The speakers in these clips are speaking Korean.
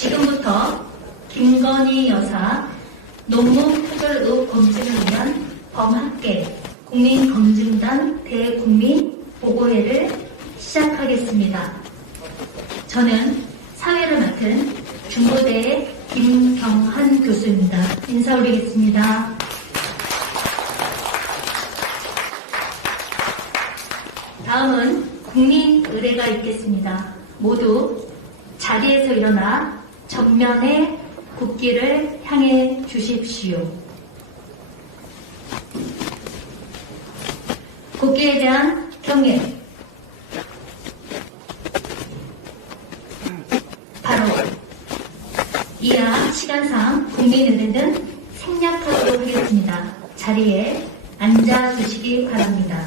지금부터 김건희 여사 논문 표절 의혹 검증을 위한 범학계 국민검증단 대국민 보고회를 시작하겠습니다. 저는 사회를 맡은 중고대의 김경한 교수입니다. 인사 올리겠습니다. 다음은 국민의례가 있겠습니다. 모두 자리에서 일어나 정면의 국기를 향해 주십시오. 국기에 대한 경례. 바로 이하 시간상 국민의례는 생략하도록 하겠습니다. 자리에 앉아주시기 바랍니다.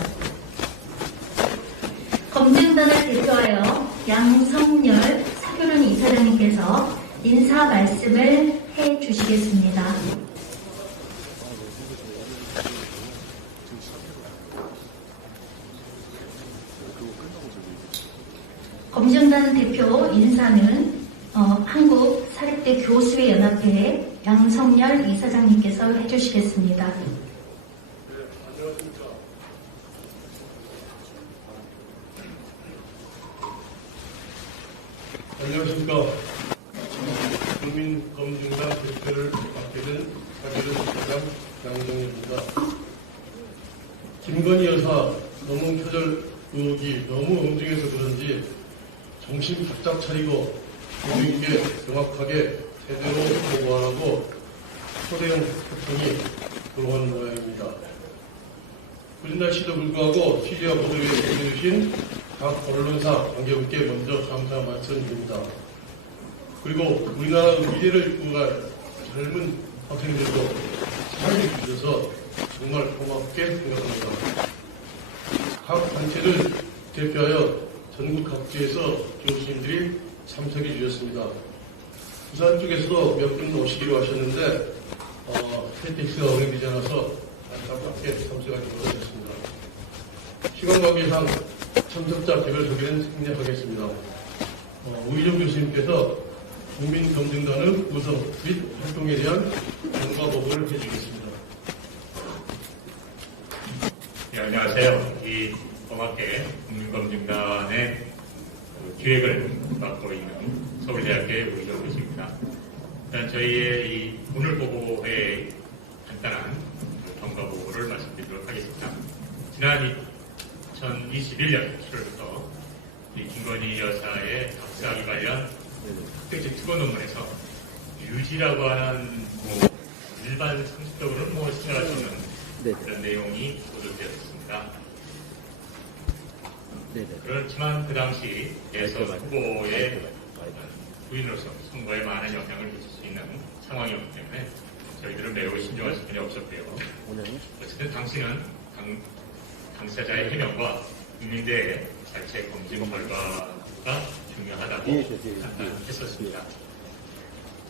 검증단을 대표하여 양성열 사교련 이사장님께서 인사 말씀을 해주시겠습니다. 검증단 대표 인사는 한국사립대 교수회 연합회 양성열 이사장님께서 해주시겠습니다. 안녕하십니까. 국민검증단 대표를 맡게 된 사교련 이사장 양성열입니다. 김건희 여사 논문 표절 의혹이 너무 엉뚱해서 그런지 정신 바짝 차리고 국민에게 정확하게 제대로 보고하라고 초대형 소통이 들어온 모양입니다. 굳은 날씨도 불구하고 취재와 보도에 응해주신 각 언론사 관계분께 먼저 감사 말씀드립니다. 그리고 우리나라 미래를 꿈꿀 젊은 학생들도 참여해 주셔서 정말 고맙게 생각합니다. 각 단체를 대표하여 전국 각지에서 교수님들이 참석해 주셨습니다. 부산 쪽에서도 몇 분 오시기로 하셨는데 KTX가 운행되지 않아서 안타깝게 참석하지 못하셨습니다. 시간 관계상 참석자 개별 소개는 생략하겠습니다. 우희정 교수님께서 국민검증단의 구성 및 활동에 대한 경과 보고를 해주겠습니다. 네, 안녕하세요. 이 범학계 국민검증단의 기획을 맡고 있는 서울대학교의 우희정 교수입니다. 일단 저희의 이 오늘 보고회의 간단한 경과 보고를 말씀드리도록 하겠습니다. 지난 2021년 7월부터 이 김건희 여사의 박사학위 관련 학회지 특허 논문에서 유지라고 하는 일반 상식적으로는 생각할 수 없는 그런 내용이 보도되었습니다. 그렇지만 그 당시 대선 후보의 부인으로서 선거에 많은 영향을 미칠 수 있는 상황이었기 때문에 저희들은 매우 신중할 수밖에 없었고요. 어쨌든 당시는 당사자의 해명과 국민대의 자체 검증 결과가 중요하다고 판단했었습니다.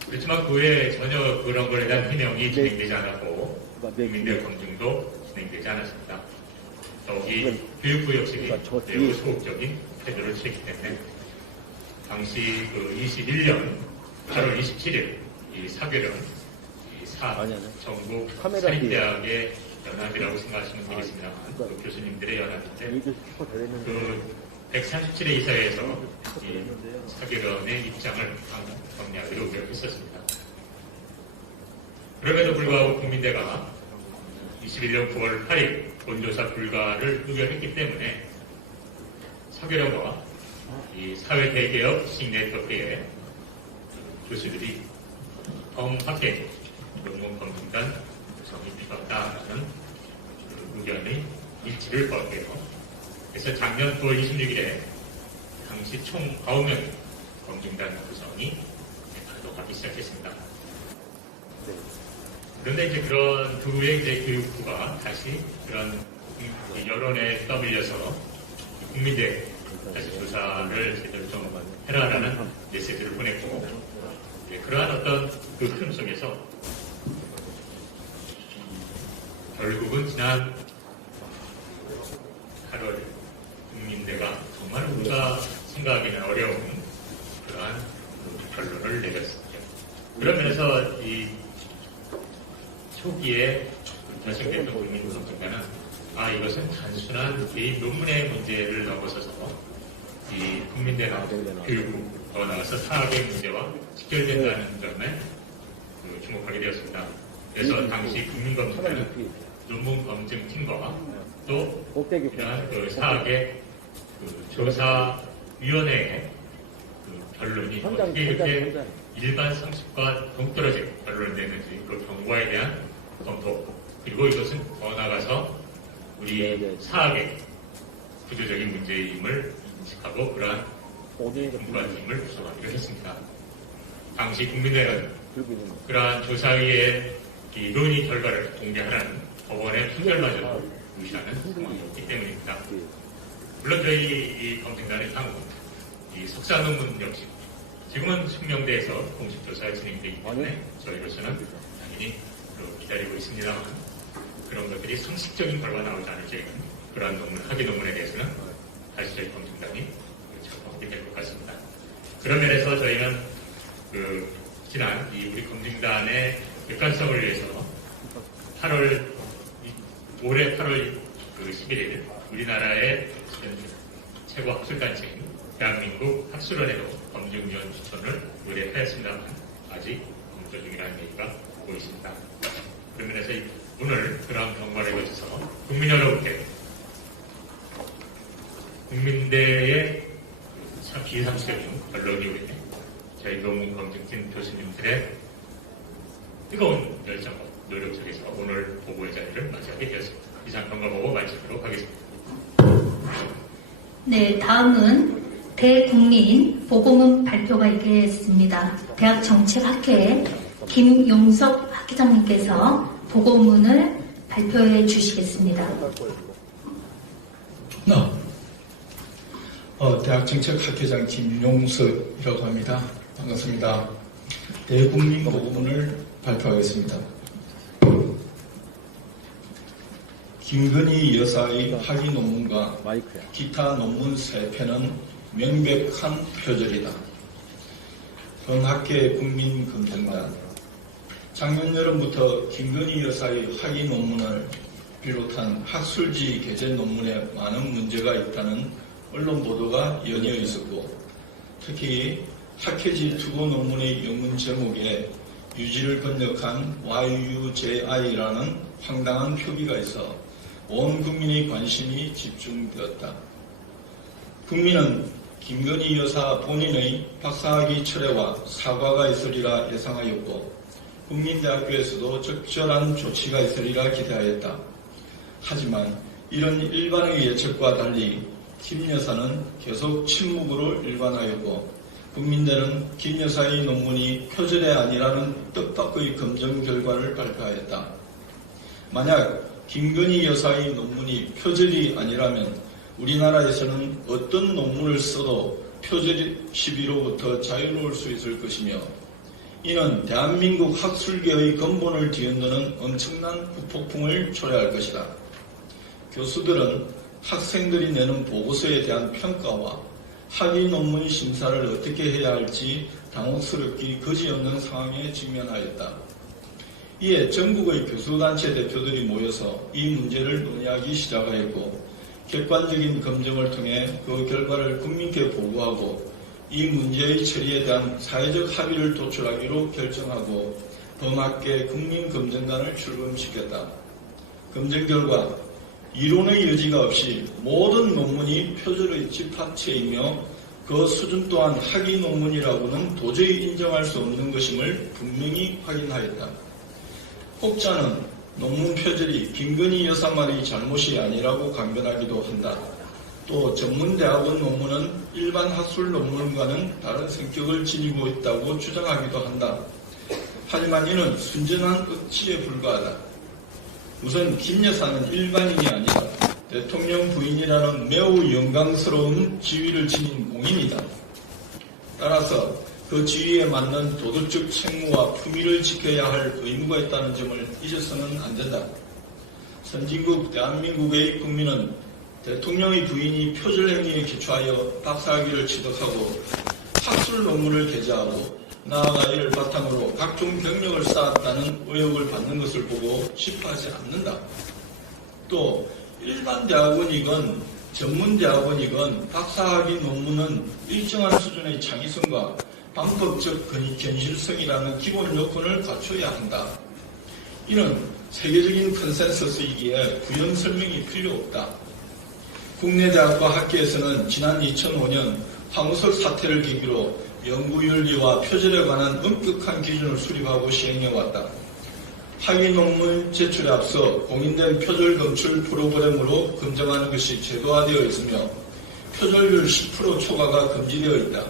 그렇지만 그 외에 전혀 그런 것에 대한 해명이 진행되지 않았고 국민대 검증도 진행되지 않았습니다. 더욱이 교육부 역시 매우 소극적인 태도를 취했기 때문에 당시 21년 8월 27일 이 사교련 전국 사립대학의 연합이라고 생각하시면 되겠습니다만 그 교수님들의 연합인데 그 137회 이사회에서 이 사교련의 입장을 정리하기로 의결했었습니다. 그럼에도 불구하고 국민대가 21년 9월 8일 본조사 불가를 의결했기 때문에 사교련과 이 사회대개혁 시행네트워크의 교수들이 범학계 논문검증단 구성이 필요하다는 의견의 일치를 거했고요. 그래서 작년 9월 26일에 당시 총 9명 검증단 구성이 가동하기 시작했습니다. 그런데 이제 그런 그 후에 이제 교육부가 다시 그런 여론에 떠밀려서 국민대 다시 조사를 제대로 좀 해라라는 메시지를 보냈고, 그러한 어떤 그 흐름 속에서 결국은 지난 8월 국민대가 정말 우리가 생각하기는 어려운 그러한 그 결론을 내렸습니다. 그런 면에서 이 초기에 결정됐던 국민검증단은 이것은 단순한 개인 논문의 문제를 넘어서서 이 국민대 교육부 더 나아가서 사학의 문제와 직결된다는 점에 주목하게 되었습니다. 그래서 당시 국민검증단은 논문 검증팀과 또 이러한 그 사학의 조사위원회의 결론이 어떻게 이렇게 일반 상식과 동떨어진 결론을 내는지 그 경과에 대한 검토, 그리고 이것은 더 나아가서 우리 사학의 구조적인 문제임을 인식하고 그러한 공부관팀을 구성하기로 했습니다. 당시 국민회는 그러한 조사위의 이 논의 결과를 공개하는 법원의 판결마저도 무시하는 상황이었기 때문입니다. 물론 저희 이 검증단의 향후 이 석사 논문 역시 지금은 숙명대에서 공식 조사가 진행되기 때문에 저희로서는 당연히 기다리고 있습니다만 그런 것들이 상식적인 결과가 나오지 않을 경우는 그러한 논문, 학위 논문에 대해서는 다시 저희 검증단이 작성하게 될 것 같습니다. 그런 면에서 저희는 지난 우리 검증단의 객관성을 위해서 올해 8월 11일 우리나라의 최고 학술단체인 대한민국 학술원에도 검증위원 추천을 의뢰하였습니다만 아직 검토 중이라는 얘기가 오고 있습니다. 그런 면에서 오늘 그러한 경과를 거쳐서 국민 여러분께 국민대의 비상식적인 결론 이후에 저희 논문 검증팀 교수님들의 뜨거운 열정과 노력 속에서 오늘 보고의 자리를 맞이하게 되었습니다. 이상 경과 보고 마치도록 하겠습니다. 네, 다음은 대국민 보고문 발표가 있겠습니다. 대학정책학회 김용석 학회장님께서 보고문을 발표해 주시겠습니다. 대학정책학회장 김용석이라고 합니다. 반갑습니다. 대국민 보고문을 발표하겠습니다. 김건희 여사의 학위 논문과 기타 논문 3편은 명백한 표절이다. 범학계 국민검증단 작년 여름부터 김건희 여사의 학위 논문을 비롯한 학술지 게재 논문에 많은 문제가 있다는 언론 보도가 연이어 있었고, 특히 학회지 투고 논문의 영문 제목에 유지를 번역한 YUJI라는 황당한 표기가 있어 온 국민의 관심이 집중되었다. 국민은 김건희 여사 본인의 박사학위 철회와 사과가 있으리라 예상하였고, 국민대학교에서도 적절한 조치가 있으리라 기대하였다. 하지만 이런 일반의 예측과 달리 김 여사는 계속 침묵으로 일관하였고, 국민대는 김 여사의 논문이 표절이 아니라는 뜻밖의 검증 결과를 발표하였다. 만약 김건희 여사의 논문이 표절이 아니라면 우리나라에서는 어떤 논문을 써도 표절 시비로부터 자유로울 수 있을 것이며, 이는 대한민국 학술계의 근본을 뒤흔드는 엄청난 후폭풍을 초래할 것이다. 교수들은 학생들이 내는 보고서에 대한 평가와 학위 논문 심사를 어떻게 해야 할지 당혹스럽기 그지없는 상황에 직면하였다. 이에 전국의 교수단체 대표들이 모여서 이 문제를 논의하기 시작하였고, 객관적인 검증을 통해 그 결과를 국민께 보고하고 이 문제의 처리에 대한 사회적 합의를 도출하기로 결정하고 범학계 국민검증단을 출범시켰다. 검증 결과 이론의 여지가 없이 모든 논문이 표절의 집합체이며 그 수준 또한 학위 논문이라고는 도저히 인정할 수 없는 것임을 분명히 확인하였다. 혹자는 논문 표절이 김건희 여사만의 잘못이 아니라고 강변하기도 한다. 또 전문대학원 논문은 일반 학술 논문과는 다른 성격을 지니고 있다고 주장하기도 한다. 하지만 이는 순전한 억지에 불과하다. 우선 김 여사는 일반인이 아니라 대통령 부인이라는 매우 영광스러운 지위를 지닌 공인이다. 따라서 그 지위에 맞는 도덕적 책무와 품위를 지켜야 할 의무가 있다는 점을 잊어서는 안 된다. 선진국 대한민국의 국민은 대통령의 부인이 표절 행위에 기초하여 박사학위를 취득하고 학술 논문을 게재하고 나아가 이를 바탕으로 각종 경력을 쌓았다는 의혹을 받는 것을 보고 싶어하지 않는다. 또 일반 대학원이건 전문 대학원이건 박사학위 논문은 일정한 수준의 창의성과 방법적 견실성이라는 기본 요건을 갖춰야 한다. 이는 세계적인 컨센서스이기에 부연 설명이 필요 없다. 국내 대학과 학계에서는 지난 2005년 황우석 사태를 계기로 연구윤리와 표절에 관한 엄격한 기준을 수립하고 시행해왔다. 학위 논문 제출에 앞서 공인된 표절 검출 프로그램으로 검증하는 것이 제도화되어 있으며 표절률 10% 초과가 금지되어 있다.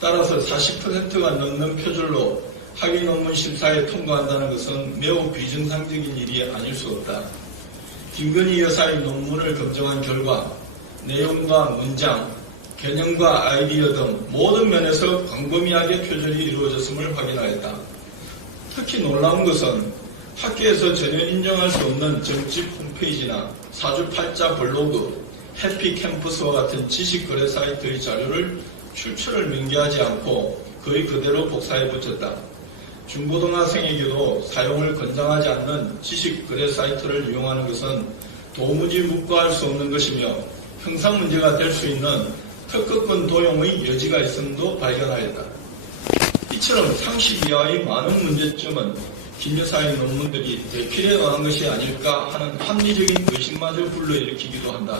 따라서 40%가 넘는 표절로 학위 논문 심사에 통과한다는 것은 매우 비정상적인 일이 아닐 수 없다. 김건희 여사의 논문을 검증한 결과 내용과 문장, 개념과 아이디어 등 모든 면에서 광범위하게 표절이 이루어졌음을 확인하였다. 특히 놀라운 것은 학계에서 전혀 인정할 수 없는 정집 홈페이지나 사주팔자 블로그, 해피캠퍼스와 같은 지식거래 사이트의 자료를 출처를 명기하지 않고 거의 그대로 복사해 붙였다. 중고등학생에게도 사용을 권장하지 않는 지식거래 사이트를 이용하는 것은 도무지 묵과할 수 없는 것이며 형사문제가 될 수 있는 특허권 도용의 여지가 있음도 발견하였다. 이처럼 상식 이하의 많은 문제점은 김 여사의 논문들이 대필에 의한 것이 아닐까 하는 합리적인 의심마저 불러일으키기도 한다.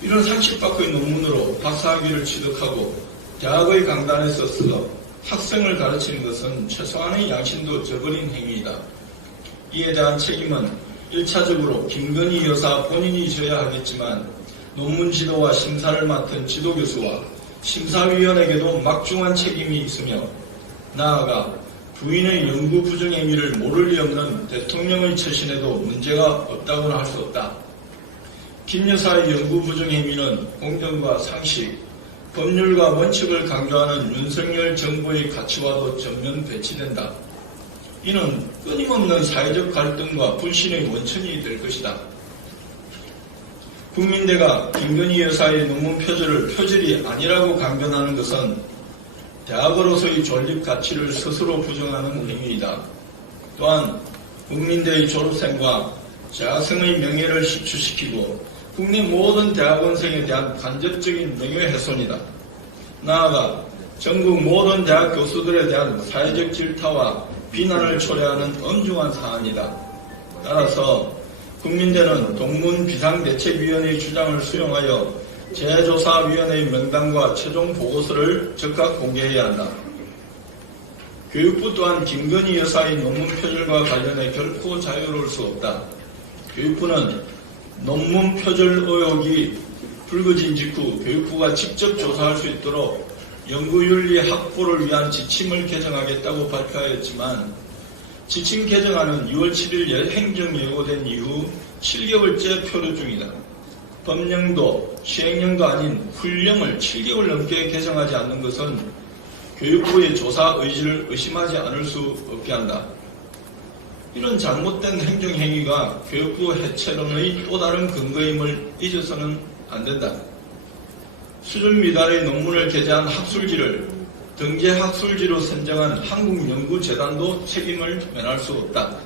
이런 상식 밖의 논문으로 박사학위를 취득하고 대학의 강단에 서서 학생을 가르치는 것은 최소한의 양심도 저버린 행위이다. 이에 대한 책임은 1차적으로 김건희 여사 본인이 져야 하겠지만 논문 지도와 심사를 맡은 지도교수와 심사위원에게도 막중한 책임이 있으며 나아가 부인의 연구 부정 행위를 모를 리 없는 대통령의 처신에도 문제가 없다고는 할 수 없다. 김 여사의 연구 부정 행위는 공정과 상식, 법률과 원칙을 강조하는 윤석열 정부의 가치와도 전면 배치된다. 이는 끊임없는 사회적 갈등과 불신의 원천이 될 것이다. 국민대가 김건희 여사의 논문 표절을 표절이 아니라고 강변하는 것은 대학으로서의 존립 가치를 스스로 부정하는 행위이다. 또한 국민대의 졸업생과 재학생의 명예를 실추시키고 국내 모든 대학원생에 대한 간접적인 명예훼손이다. 나아가 전국 모든 대학 교수들에 대한 사회적 질타와 비난을 초래하는 엄중한 사안이다. 따라서 국민대는 동문 비상대책위원회의 주장을 수용하여 재조사위원회의 명단과 최종 보고서를 즉각 공개해야 한다. 교육부 또한 김건희 여사의 논문 표절과 관련해 결코 자유로울 수 없다. 교육부는 논문 표절 의혹이 불거진 직후 교육부가 직접 조사할 수 있도록 연구윤리 확보를 위한 지침을 개정하겠다고 발표하였지만 지침 개정안은 6월 7일 행정 예고된 이후 7개월째 표류 중이다. 법령도 시행령도 아닌 훈령을 7개월 넘게 개정하지 않는 것은 교육부의 조사 의지를 의심하지 않을 수 없게 한다. 이런 잘못된 행정행위가 교육부 해체론의 또 다른 근거임을 잊어서는 안 된다. 수준 미달의 논문을 게재한 학술지를 등재 학술지로 선정한 한국연구재단도 책임을 면할 수 없다.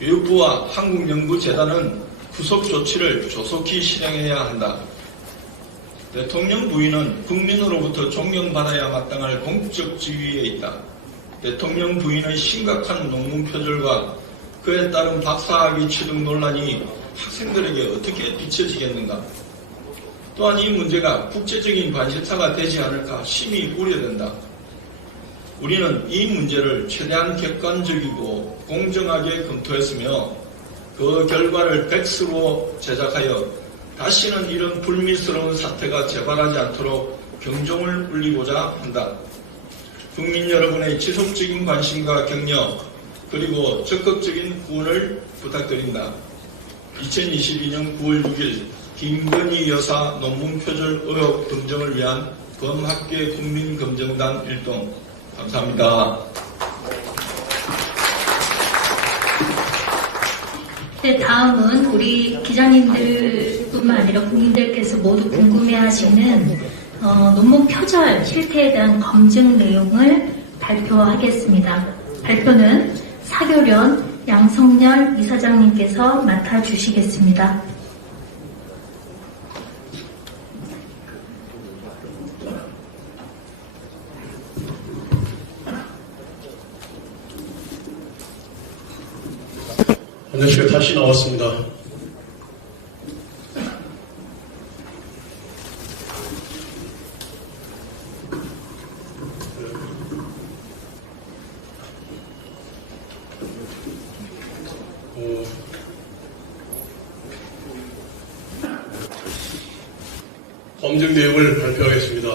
교육부와 한국연구재단은 구속 조치를 조속히 실행해야 한다. 대통령 부인은 국민으로부터 존경받아야 마땅할 공적 지위에 있다. 대통령 부인의 심각한 논문 표절과 그에 따른 박사학위 취득 논란이 학생들에게 어떻게 비춰지겠는가? 또한 이 문제가 국제적인 관심사가 되지 않을까 심히 우려된다. 우리는 이 문제를 최대한 객관적이고 공정하게 검토했으며 그 결과를 백스로 제작하여 다시는 이런 불미스러운 사태가 재발하지 않도록 경종을 울리고자 한다. 국민 여러분의 지속적인 관심과 격려 그리고 적극적인 후원을 부탁드린다. 2022년 9월 6일 김건희 여사 논문 표절 의혹 검증을 위한 범학계 국민검증단 일동 감사합니다. 네, 다음은 우리 기자님들뿐만 아니라 국민들께서 모두 궁금해하시는 논문 표절 실태에 대한 검증 내용을 발표하겠습니다. 발표는 사교련 양성열 이사장님께서 맡아주시겠습니다. 안녕하십니까. 다시 나왔습니다. 검증 내용을 발표하겠습니다.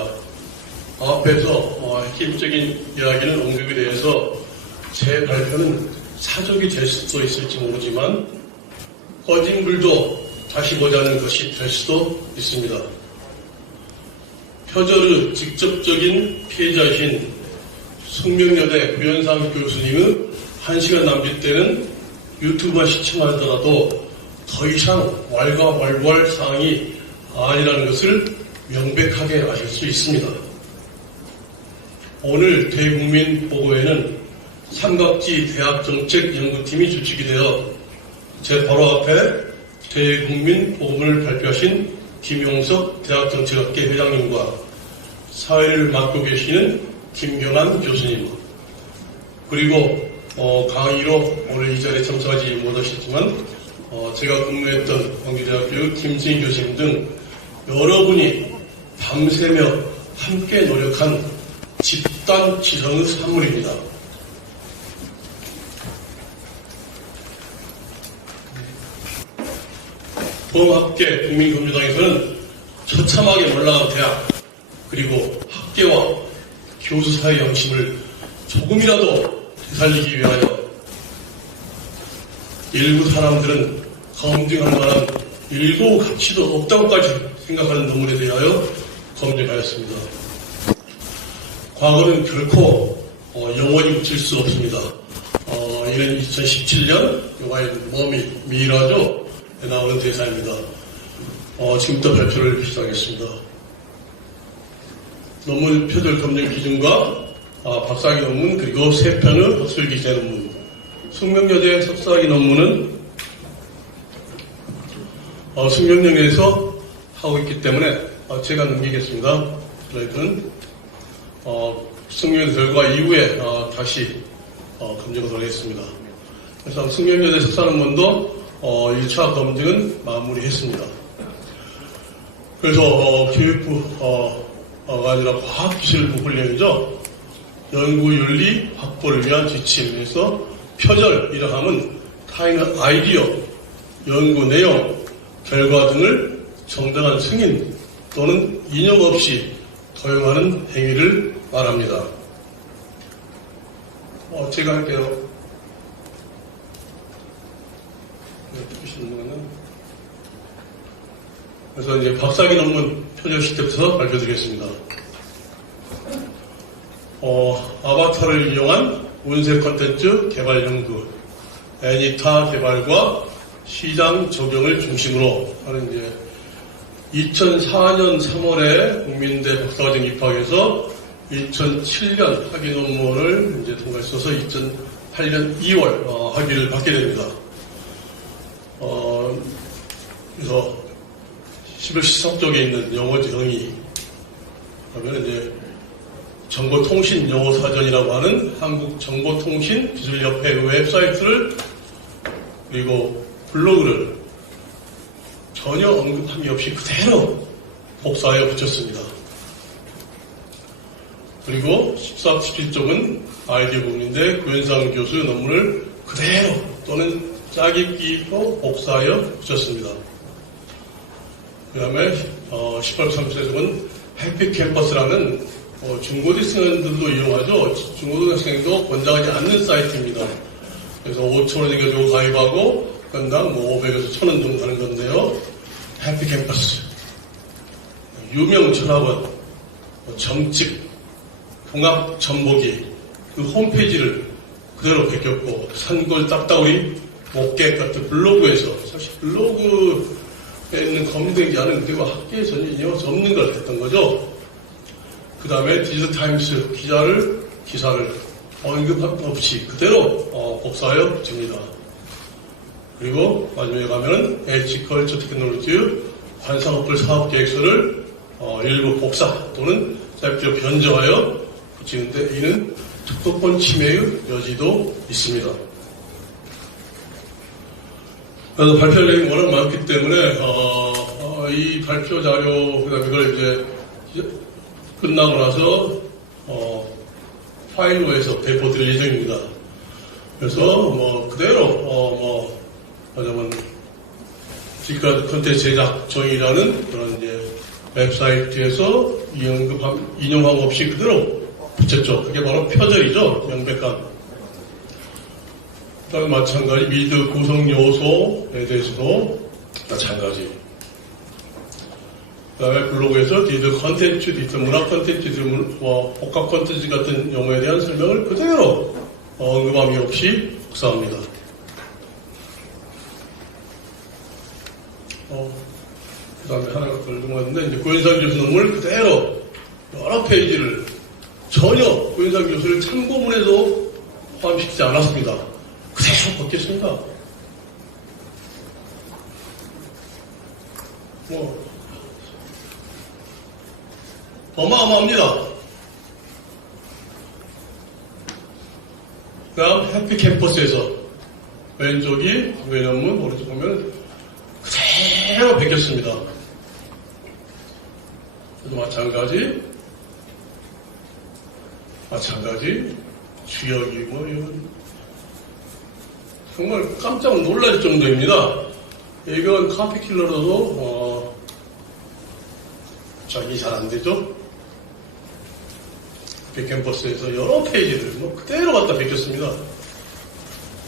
앞에서 핵심적인 이야기는 언급에 대해서 제 발표는 사족이 될 수도 있을지 모르지만 꺼진 불도 다시 보자는 것이 될 수도 있습니다. 표절의 직접적인 피해자이신 숙명여대 구현상 교수님의 1시간 남짓 때는 유튜브만 시청하더라도 더 이상 왈가왈부할 사항이 아니라는 것을 명백하게 아실 수 있습니다. 오늘 대국민 보고회는 삼각지 대학정책연구팀이 주축이 되어 제 바로 앞에 대국민 보고문을 발표하신 김용석 대학정책학계 회장님과 사회를 맡고 계시는 김경환 교수님, 그리고 강의로 오늘 이 자리에 참석하지 못하셨지만 제가 근무했던 광주대학교 김승희 교수님 등 여러분이 밤새며 함께 노력한 집단 지성의 산물입니다. 범학계 국민검주당에서는 처참하게 몰락한 대학, 그리고 학계와 교수 사이의 양심을 조금이라도 되살리기 위하여 일부 사람들은 검증할 만한 일고 가치도 없다고까지 생각하는 논문에 대하여 검증하였습니다. 과거는 결코 영원히 묻힐 수 없습니다. 이는 2017년 영화의 미라죠 나오는 대사입니다. 지금부터 발표를 시작하겠습니다. 논문 표절 검증 기준과 박사학위 논문 그리고 3편의 학술기재 논문. 숙명여대 석사학위 논문은 숙명여대에서 하고 있기 때문에 제가 넘기겠습니다. 저희는 숙명여대 결과 이후에 다시 검증하도록 하겠습니다. 그래서 숙명여대 석사 논문도 1차 검증은 마무리했습니다. 그래서 교육부가 아니라 과학기술부 훈련이죠. 연구윤리 확보를 위한 지침에서 표절이라 함은 타인의 아이디어, 연구 내용, 결과 등을 정당한 승인 또는 인용 없이 도용하는 행위를 말합니다. 제가 할게요. 그래서 이제 박사학위 논문 표절 시대부터 발표드리겠습니다. 아바타를 이용한 운세 콘텐츠 개발 연구, 애니타 개발과 시장 적용을 중심으로 하는 이제 2004년 3월에 국민대 박사과정 입학해서 2007년 학위 논문을 이제 통과했어서 2008년 2월 학위를 받게 됩니다. 그래서 11시 쪽에 있는 영어 정의 하면 이제 정보통신 용어사전이라고 하는 한국정보통신기술협회 웹사이트를 그리고 블로그를 전혀 언급함이 없이 그대로 복사하여 붙였습니다. 그리고 14, 17쪽은 아이디어 부분인데 구현상 교수의 논문을 그대로 또는 짜깁기로 복사하여 붙였습니다. 그 다음에 18, 30쪽은 해피캠퍼스라는 중고등학생들도 이용하죠. 중고등학생도 권장하지 않는 사이트입니다. 그래서 5,000원 정도 가입하고 건당 500에서 1,000원 정도 하는 건데요. 해피캠퍼스, 유명 철학원, 정직, 종합정보기 그 홈페이지를 그대로 베꼈고 산골 딱따구리, 목객 같은 블로그에서 사실 블로그에 있는 검증되지 않은 그리고 학계에 전혀 인용할 수 없는 걸 했던 거죠. 그 다음에 디지털타임스 기사를 언급 없이 그대로 복사하여 붙입니다. 그리고 마지막에 가면은 에치컬처 테크놀로지 관상어플 사업계획서를 일부 복사 또는 짧게 변경하여 붙이는데 이는 특허권 침해의 여지도 있습니다. 그래서 발표 내용이 워낙 많기 때문에 이 발표 자료 그다음에 이걸 이제 끝나고 나서 파일로에서 배포드릴 예정입니다. 그래서 그대로 뭐냐면 지금까지 콘텐츠 제작 정의라는 그런 이제 웹사이트에서 인용함 없이 그대로 붙였죠. 그게 바로 표절이죠. 명백한. 그 다음에 마찬가지 미드 구성 요소에 대해서도 마찬가지. 그 다음에 블로그에서 디지털 컨텐츠, 디지털 문화 컨텐츠, 복합 컨텐츠 같은 용어에 대한 설명을 그대로 언급함이 없이 복사합니다. 그 다음에 하나 더 궁금한데, 이제 고현상 교수 논문을 그대로 여러 페이지를 전혀 고현상 교수를 참고문에도 포함시키지 않았습니다. 그대로 벗겼습니다. 어마어마합니다. 그 다음 해피 캠퍼스에서 왼쪽이 외논문, 오른쪽 보면 그대로 베꼈습니다. 마찬가지 주역이 이건 정말 깜짝 놀랄 정도입니다. 이건 카피킬러로도 적이 잘 안 되죠. 캠퍼스에서 여러 페이지를 그대로 갖다 베꼈습니다.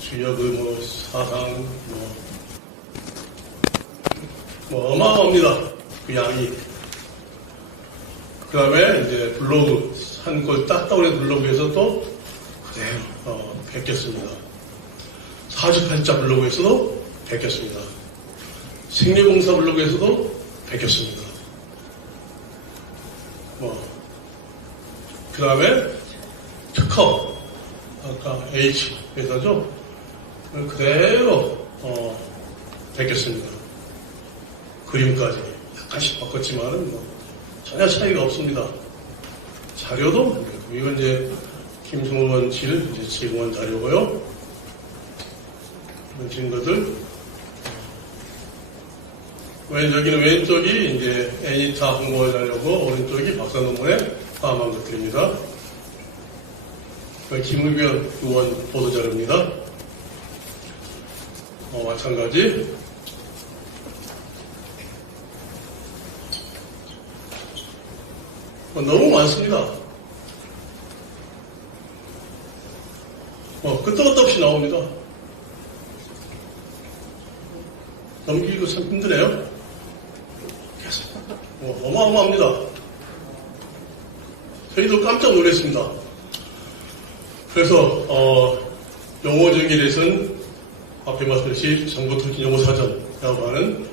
주역의 사상 어마어마합니다. 그 양이. 그 다음에 이제 블로그 한 걸 땄다고 블로그에서 또 그대로 베꼈습니다. 48자 블로그에서도 베꼈습니다. 생리공사 블로그에서도 베꼈습니다. 그 다음에 특허, 아까 H 회사죠. 그대로 베꼈습니다. 그림까지 약간씩 바꿨지만은 전혀 차이가 없습니다. 자료도 이건 이제 김승원 씨를 이제 제공한 자료고요. 이런 증거들. 여기는 왼쪽이 이제 애니타 홍보를 하려고 오른쪽이 박사 논문에 포함한 것들입니다. 김의변 의원 보도자료입니다. 마찬가지. 너무 많습니다. 끝도 끝도 없이 나옵니다. 넘기기도 참 힘드네요. 어마어마합니다. 저희도 깜짝 놀랐습니다. 그래서 용어적인 대해서는 앞에 말씀드렸듯이 정보통신용어사전이라고 하는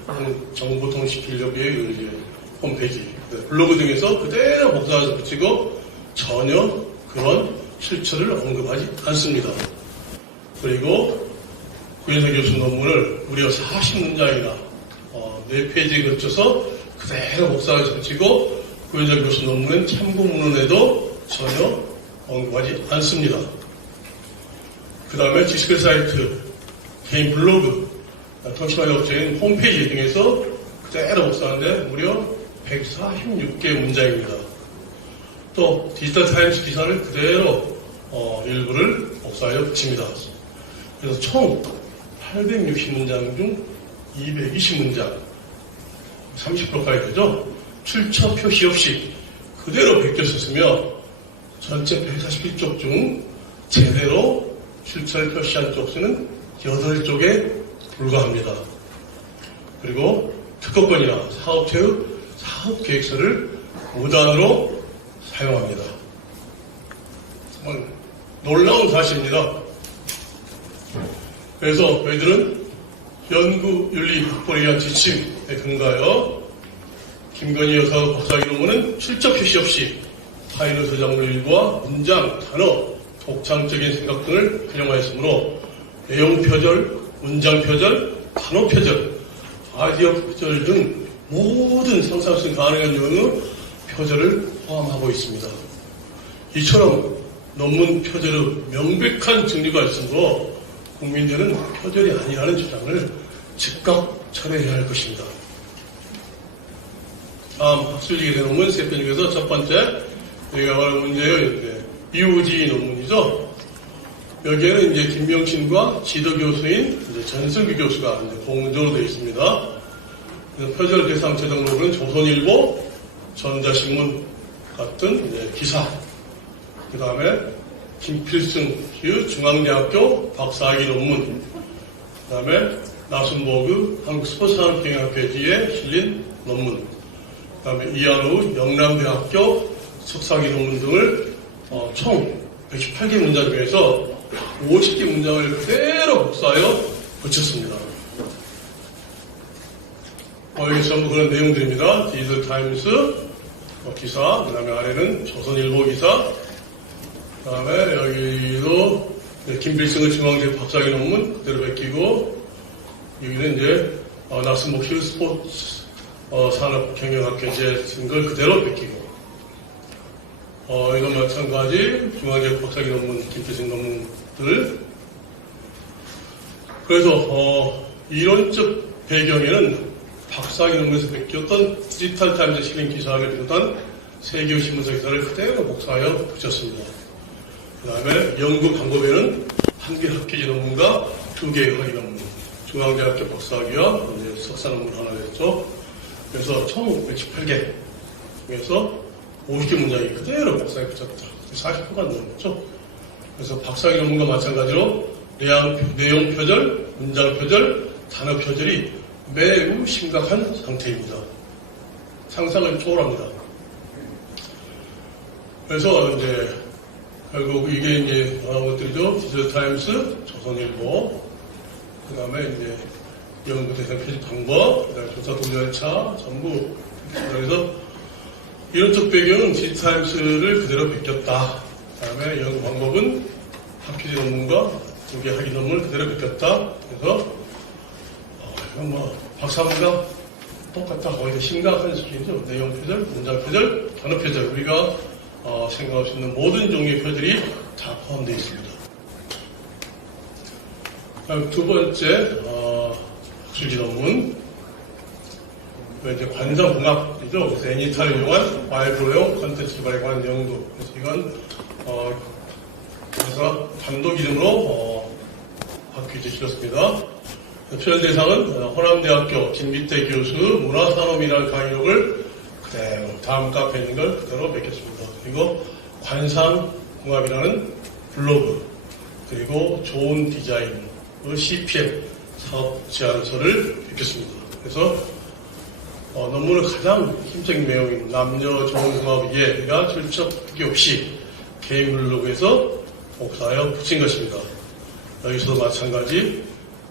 정보통신기록부의 홈페이지, 블로그 등에서 그대로 복사해서 붙이고 전혀 그런 실처를 언급하지 않습니다. 그리고 고현상 교수 논문을 무려 40문장이나 4페이지에 걸쳐서 그대로 복사해서 붙이고 고현상 교수 논문은 참고문헌에도 전혀 언급하지 않습니다. 그 다음에 지식의 사이트, 개인 블로그, 통신망 업체인 홈페이지 등에서 그대로 복사하는데 무려 146개 문장입니다. 또 디지털 타임스 기사를 그대로 일부를 복사하여 붙입니다. 그래서 총 860문장 중 220문장, 30%까지 되죠. 출처 표시 없이 그대로 베꼈었으며 전체 141쪽 중 제대로 출처를 표시한 쪽 수는 8쪽에 불과합니다. 그리고 특허권이나 사업체의 사업계획서를 무단으로 사용합니다. 정말 놀라운 사실입니다. 그래서 저희들은 연구윤리 확보를 위한 지침에 근거하여 김건희 여사 박사 논문은 출처 표시 없이 파일럿 저작물 일부와 문장, 단어, 독창적인 생각 등을 활용하였으므로 내용 표절, 문장 표절, 단어 표절, 아이디어 표절 등 모든 상상할 수 가능한 영어 표절을 포함하고 있습니다. 이처럼 논문 표절의 명백한 증거가 있으므로 국민들은 표절이 아니라는 주장을 즉각 철회해야 할 것입니다. 다음 학술지계 논문 세 편 중에서 첫 번째 여기가 바로 문제의 이우지 논문이죠. 여기에는 이제 김명신과 지도 교수인 전승규 교수가 이제 공조로 되어 있습니다. 표절 대상 저작물은 조선일보, 전자신문 같은 이제 기사, 그 다음에 김필승 중앙대학교 박사학위 논문, 그 다음에 나순보그 한국스포츠산업경영학회지에 실린 논문, 그 다음에 이한우 영남대학교 석사학위 논문 등을 총 118개 문장 중에서 50개 문장을 그대로 복사하여 붙였습니다. 여기 전부 그런 내용들입니다. 디지털 타임스 기사, 그 다음에 아래는 조선일보 기사, 그 다음에 여기도 김필승의 중앙대 박사학위 논문 그대로 베끼고, 여기는 이제 나스목실 스포츠 산업경영학회지에 쓴 걸 그대로 베끼고, 이건 마찬가지 중앙대 박사학위 논문, 김필승 논문들. 그래서 이론적 배경에는 박사학위 논문에서 베꼈던 디지털 타임즈에 실린 기사를 비롯한 세계의 신문사 기사를 그대로 복사하여 붙였습니다. 그 다음에 연구 방법에는 한 개 학회지 논문과 2개의 학위 논문, 중앙대학교 박사학위와 이제 석사 논문 하나였죠. 그래서 총 118개 중에서 50개 문장이 그대로 복사해 붙였다. 40%가 넘었죠. 그래서 박사학위 논문과 마찬가지로 내용 표절, 문장 표절, 단어 표절이 매우 심각한 상태입니다. 상상을 초월합니다. 그래서 이제 결국 이게 이제 것들이죠. 디지털 타임스, 조선일보, 그 다음에 이제 연구 대상 표시 방법, 그 다음에 조사 동절차, 전부. 그래서 이론적 배경은 디지털 타임스를 그대로 베꼈다. 그 다음에 연구 방법은 학회지 논문과 2개 학위 논문을 그대로 베꼈다. 그래서 이건 박사보다 똑같다. 거의 심각한 수준이죠. 내용 표절, 문장 표절, 단어 표절. 우리가 생각할 수 있는 모든 종류의 표절이 다 포함되어 있습니다. 다음 두 번째 학술지 논문. 이제 관상공학이죠. 그래서 애니타를 이용한 와이브로용 컨텐츠 개발에 관한 연구. 그래서 이건 그래서 단독 이름으로 학회지에 실었습니다. 표절 대상은 호남대학교 김기태 교수 문화산업이라는 강의록을 그대로 다음 카페에 있는 걸 그대로 베꼈습니다. 그리고 관상공학이라는 블로그, 그리고 좋은 디자인의 CPM 사업 제안서를 베꼈습니다. 그래서 논문의 가장 힘적인 내용인 남녀 좋은 공학 예가 출처 표기 없이 개인 블로그에서 복사하여 붙인 것입니다. 여기서도 마찬가지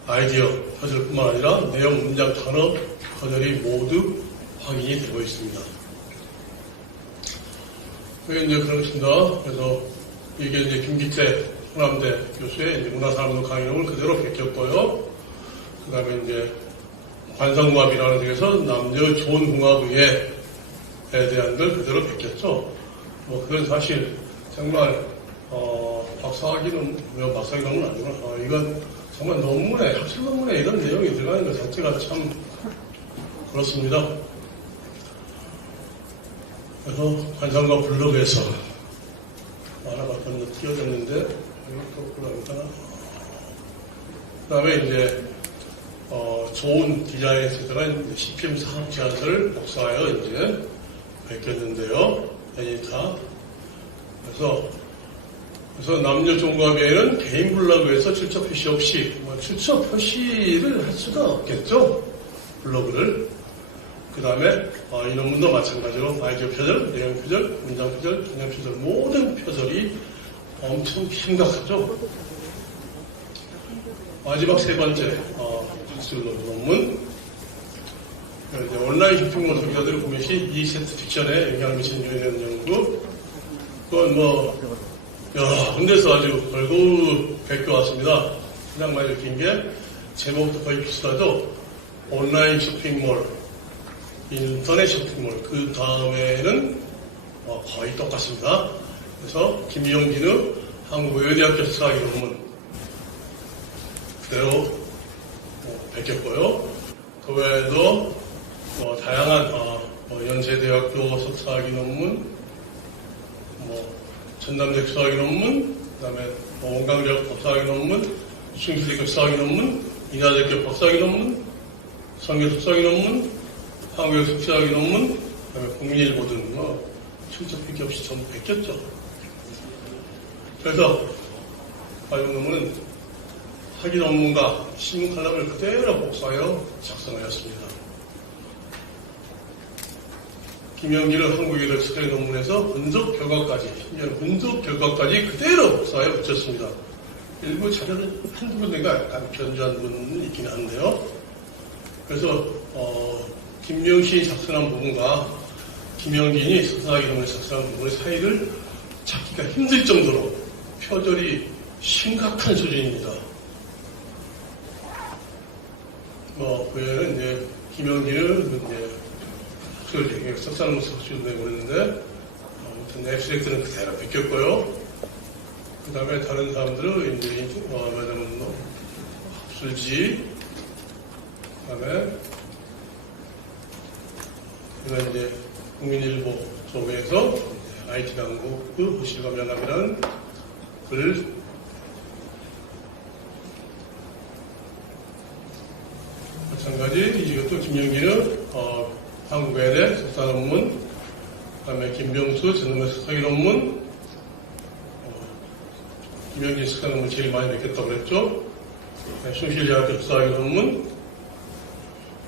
아이디어 표절뿐만 아니라 내용, 문장, 단어 표절이 모두 확인이 되고 있습니다. 그게 이제 그렇습니다. 그래서 이게 이제 김기태 호남대 교수의 이제 문화산업 강의록을 그대로 베꼈고요. 그 다음에 이제 관상공학이라는 데에서 남녀 좋은 공학의에 대한 걸 그대로 베꼈죠. 그건 사실 정말 박사학위는 박사학위 논문 아니구나. 이건 정말 논문에, 학술 논문에 이런 내용이 들어가는 것 자체가 참 그렇습니다. 그래서 관상과 블로그에서 하나가 건너 띄어졌는데, 이것도 그러니까. 그 다음에 이제, 좋은 디자인에 들어간 CPM 사업 제안서를 복사하여 이제 베꼈는데요. 애니타. 그래서 남녀 종합에는 개인 블로그에서 출처 표시 없이, 출처 표시를 할 수가 없겠죠. 블로그를. 그 다음에, 이 논문도 마찬가지로 아이디어 표절, 내용 표절, 문장 표절, 개념 표절, 모든 표절이 엄청 심각하죠. 마지막 세 번째, 학술 논문. 이제 온라인 쇼핑몰 소비자들의 구매 시 2세트 픽션에 영향을 미치는 요인에 대한 연구. 그건 군대에서 아주 걸고루 베껴왔습니다. 그냥 많이 느낀 게, 제목부터 거의 비슷하죠? 온라인 쇼핑몰, 인터넷 쇼핑몰, 그 다음에는 거의 똑같습니다. 그래서 김용진의 한국외대학교 수사학위 논문 그대로 베꼈고요. 그 외에도 다양한 연세대학교 석사학위 논문, 전남대 석사학위 논문, 그 다음에 원광대학 박사학위 논문, 숭실대학교 석사학위 논문, 인하대학교 박사학위 논문, 성교 석사학위 논문, 한국의 석사학위 논문, 그 다음에 국민일보 등 출처 필기 없이 전부 베꼈죠. 그래서 관련 논문은 학위 논문과 신문 칼럼을 그대로 복사하여 작성하였습니다. 김영길의 한국의대 수행 논문에서 분석 결과까지, 심지어는 분석 결과까지 그대로 복사하여 붙였습니다. 일부 자료는 한두 군데가 약간 변조한 부분은 있긴 한데요. 그래서 김명신이 작성한 부분과 김영진이 석사학위 논문에 작성한 부분의 사이를 찾기가 힘들 정도로 표절이 심각한 수준입니다. 그 외에는 이제 김영진은 이제 석사 논문 석술되고 그랬는데 아무튼 앱스트랙트는 그대로 베꼈고요. 그 다음에 다른 사람들은 이제 말하자면 학술지, 그 다음에 그다음 이제 국민일보 쪽에서 IT 당국의 실감연합이라는 글 마찬가지 이것도 김영기는 한국외대 석사 논문, 그 다음에 김병수 전남대 석사학위 논문, 김영기 석사 논문 제일 많이 냈겠다고 그랬죠. 숭실대학교 석사학위 논문.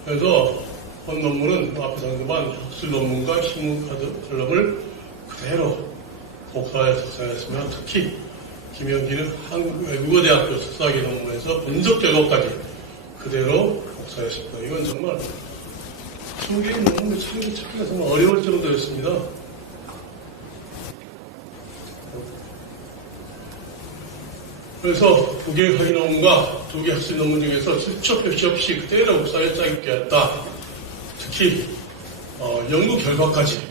그래서 본 논문은 앞에서 언급한 학술 논문과 신문 칼럼을 그대로 복사해서 작성했으며 특히 김영기는 한국외국어대학교 석사학위 논문에서 분석 결과까지 그대로 복사했습니다. 이건 정말 20개의 논문을 찾기가 정말 어려울 정도였습니다. 그래서 2개의 학위 논문과 2개 학술 논문 중에서 출처 표시 없이 그대로 복사해 짜깁게 했다. 특히 연구 결과까지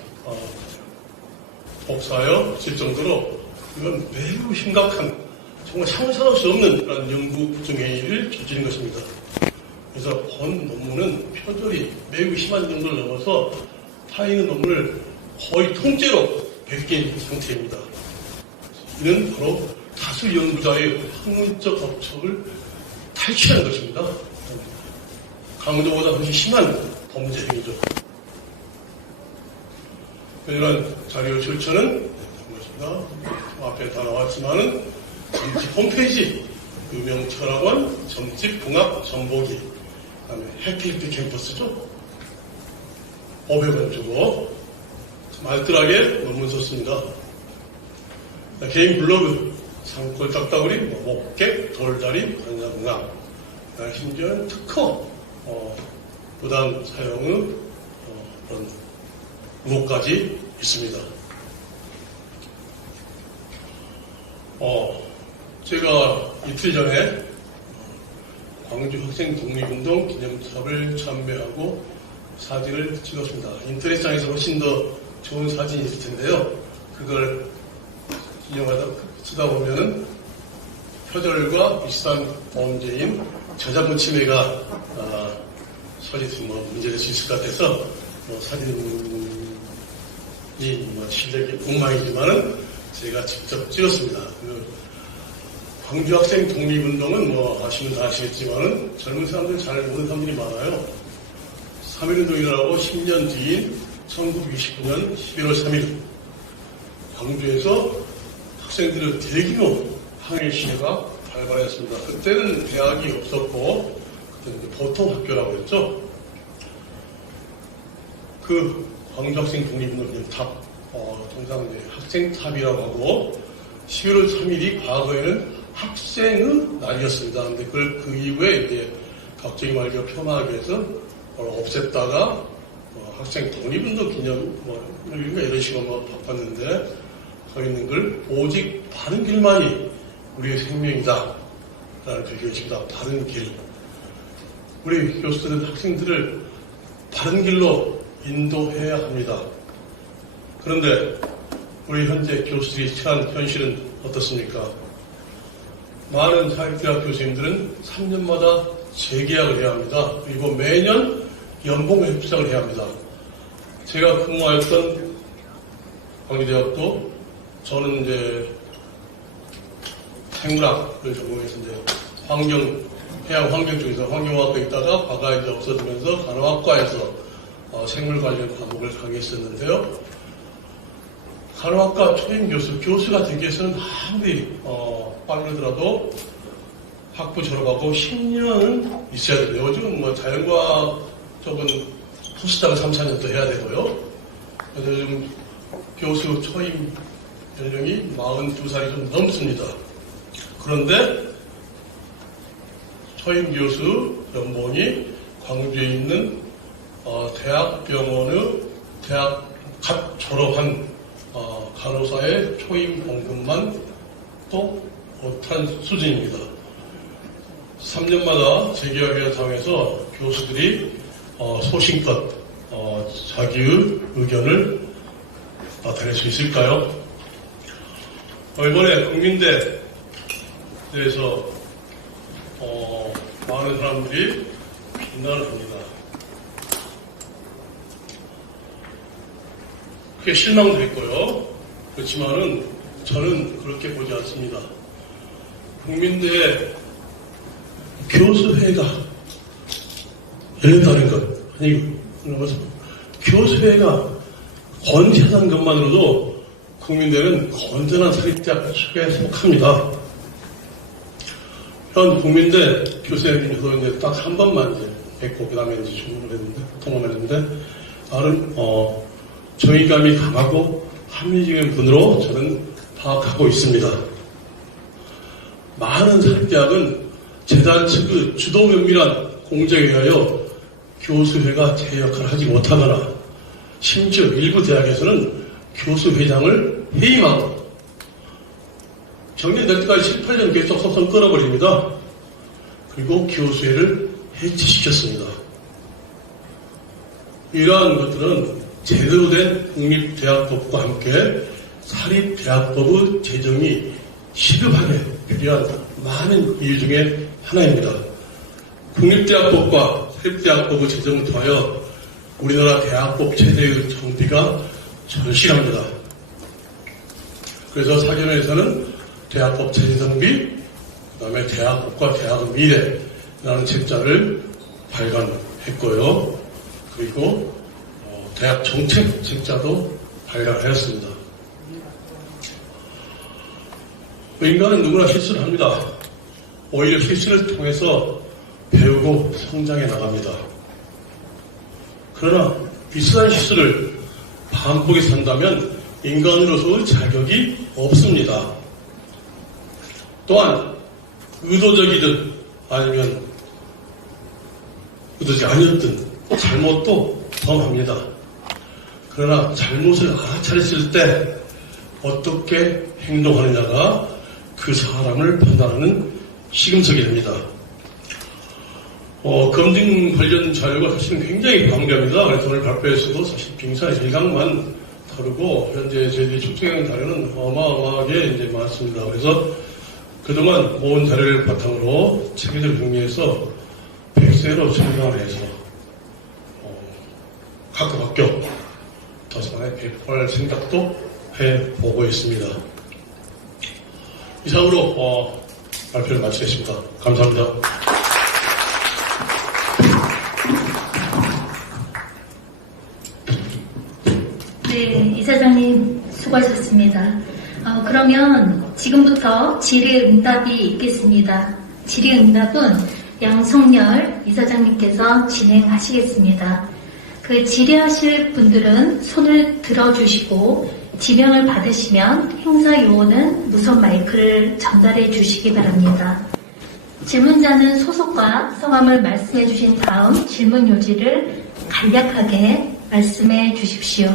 복사하여 붙일 정도로 이건 매우 심각한 정말 상상할 수 없는 그런 연구 부정행위를 저지른 것입니다. 그래서 본 논문은 표절이 매우 심한 정도를 넘어서 타인의 논문을 거의 통째로 베낀 상태입니다. 이는 바로 다수 연구자의 학문적 법칙을 탈취한 것입니다. 강도보다 훨씬 심한 범죄 행위죠. 이런 자료 출처는 것입니다. 앞에 다 나왔지만은 점집 홈페이지, 유명 철학원 점집 봉합 정보기, 그다음에 해피해피 캠퍼스죠. 500원 주고 알뜰하게 논문 썼습니다. 개인 블로그 산골 딱따구리, 목객, 돌다리, 관사공학, 심지어는 특허 부당 사용의 그런 의혹까지 있습니다. 제가 이틀 전에 광주 학생 독립운동 기념탑을 참배하고 사진을 찍었습니다. 인터넷상에서 훨씬 더 좋은 사진이 있을 텐데요. 그걸 기념하다 쓰다 보면은 표절과 비슷한 범죄인 저작권 침해가 문제될 수 있을 것 같아서 사진이 실력이 엉망이지만은 제가 직접 찍었습니다. 광주 학생 독립운동은 아시면 다 아시겠지만은 젊은 사람들 잘 모르는 사람들이 많아요. 3.1운동이라고 10년 뒤인 1929년 11월 3일 광주에서 학생들의 대규모 항일 시위가 발발했습니다. 그때는 대학이 없었고 그때는 보통 학교라고 했죠. 그 광주 학생 독립운동 탑, 통상 이제 학생탑이라고 하고 11월 3일이 과거에는 학생의 날이었습니다. 근데 그 이후에 이제 각종의 말기가 폄하하기 위해서 없앴다가 학생 독립운동 기념 이런 식으로 바꿨는데 거 있는 걸 오직 바른 길만이 우리의 생명이다 라는 교육입니다. 바른 길. 우리 교수들은 학생들을 바른 길로 인도해야 합니다. 그런데 우리 현재 교수들이 처한 현실은 어떻습니까? 많은 사회대학 교수님들은 3년마다 재계약을 해야 합니다. 그리고 매년 연봉 협상을 해야 합니다. 제가 근무하였던 광주대학도 저는 이제 생물학을 전공해서 이제 해양 환경 쪽에서 환경화학과 있다가 과가 이제 없어지면서 간호학과에서 생물 관련 과목을 강의했었는데요. 간호학과 초임 교수가 되기 위해서는 아무리 빠르더라도 학부 졸업하고 10년은 있어야 되고요. 요즘 뭐 자연과학 쪽은 포스닥을 3, 4년 더 해야 되고요. 그래서 요즘 교수 초임 연령이 42살이 좀 넘습니다. 그런데 초임 교수 연봉이 광주에 있는 대학병원의 대학 갓 졸업한 간호사의 초임 봉급만 또 못한 수준입니다. 3년마다 재계약을 당해서 교수들이 소신껏 자기의 의견을 나타낼 수 있을까요? 이번에 국민대에서 많은 사람들이 비난을 합니다. 그게 실망도 했고요. 그렇지만은 저는 그렇게 보지 않습니다. 국민대 교수회가 열렸다는 것, 아니, 교수회가 건재하다는 것만으로도 국민대는 건전한 사립대학 축에 속합니다. 현 국민대 교수님께서 이제 딱 한 번만 이제 뵙고, 그 다음에 이제 주문을 했는데, 통화를 했는데, 나름, 정의감이 강하고 합리적인 분으로 저는 파악하고 있습니다. 많은 사립대학은 재단 측의 주도 면밀한 공정에 의하여 교수회가 제 역할을 하지 못하거나 심지어 일부 대학에서는 교수회장을 해임하고 정년될 때까지 7, 8년 계속 소송 끌어버립니다. 그리고 교수회를 해체시켰습니다. 이러한 것들은 제대로 된 국립대학법과 함께 사립대학법의 제정이 시급하게 필요한 많은 이유 중에 하나입니다. 국립대학법과 사립대학법의 제정을 통하여 우리나라 대학법 체제의 정비가 절실합니다. 그래서 사견에서는 대학법 체제 정비, 그 다음에 대학법과 대학의 미래라는 책자를 발간했고요. 그리고 대학 정책 책자도 발간하였습니다. 인간은 누구나 실수를 합니다. 오히려 실수를 통해서 배우고 성장해 나갑니다. 그러나 비슷한 실수를 반복해서 한다면 인간으로서의 자격이 없습니다. 또한 의도적이든 아니면 의도지 아니었든 잘못도 범합니다. 그러나 잘못을 알아차렸을 때 어떻게 행동하느냐가 그 사람을 판단하는 시금석이 됩니다. 검증 관련 자료가 사실은 굉장히 방대합니다. 그래서 오늘 발표에서도 사실 빙산의 일각만 다루고 현재 저희들이 축적한 자료는 어마어마하게 이제 많습니다. 그래서 그동안 모은 자료를 바탕으로 체계적으로 정리해서 100세로 정상을 해서 각급 학교 도서관에 배포할 생각도 해보고 있습니다. 이상으로 발표를 마치겠습니다. 감사합니다. 네, 이사장님 수고하셨습니다. 그러면 지금부터 질의응답이 있겠습니다. 질의응답은 양성열 이사장님께서 진행하시겠습니다. 그 질의하실 분들은 손을 들어주시고 지명을 받으시면 행사요원은 무선 마이크를 전달해 주시기 바랍니다. 질문자는 소속과 성함을 말씀해 주신 다음 질문 요지를 간략하게 말씀해 주십시오.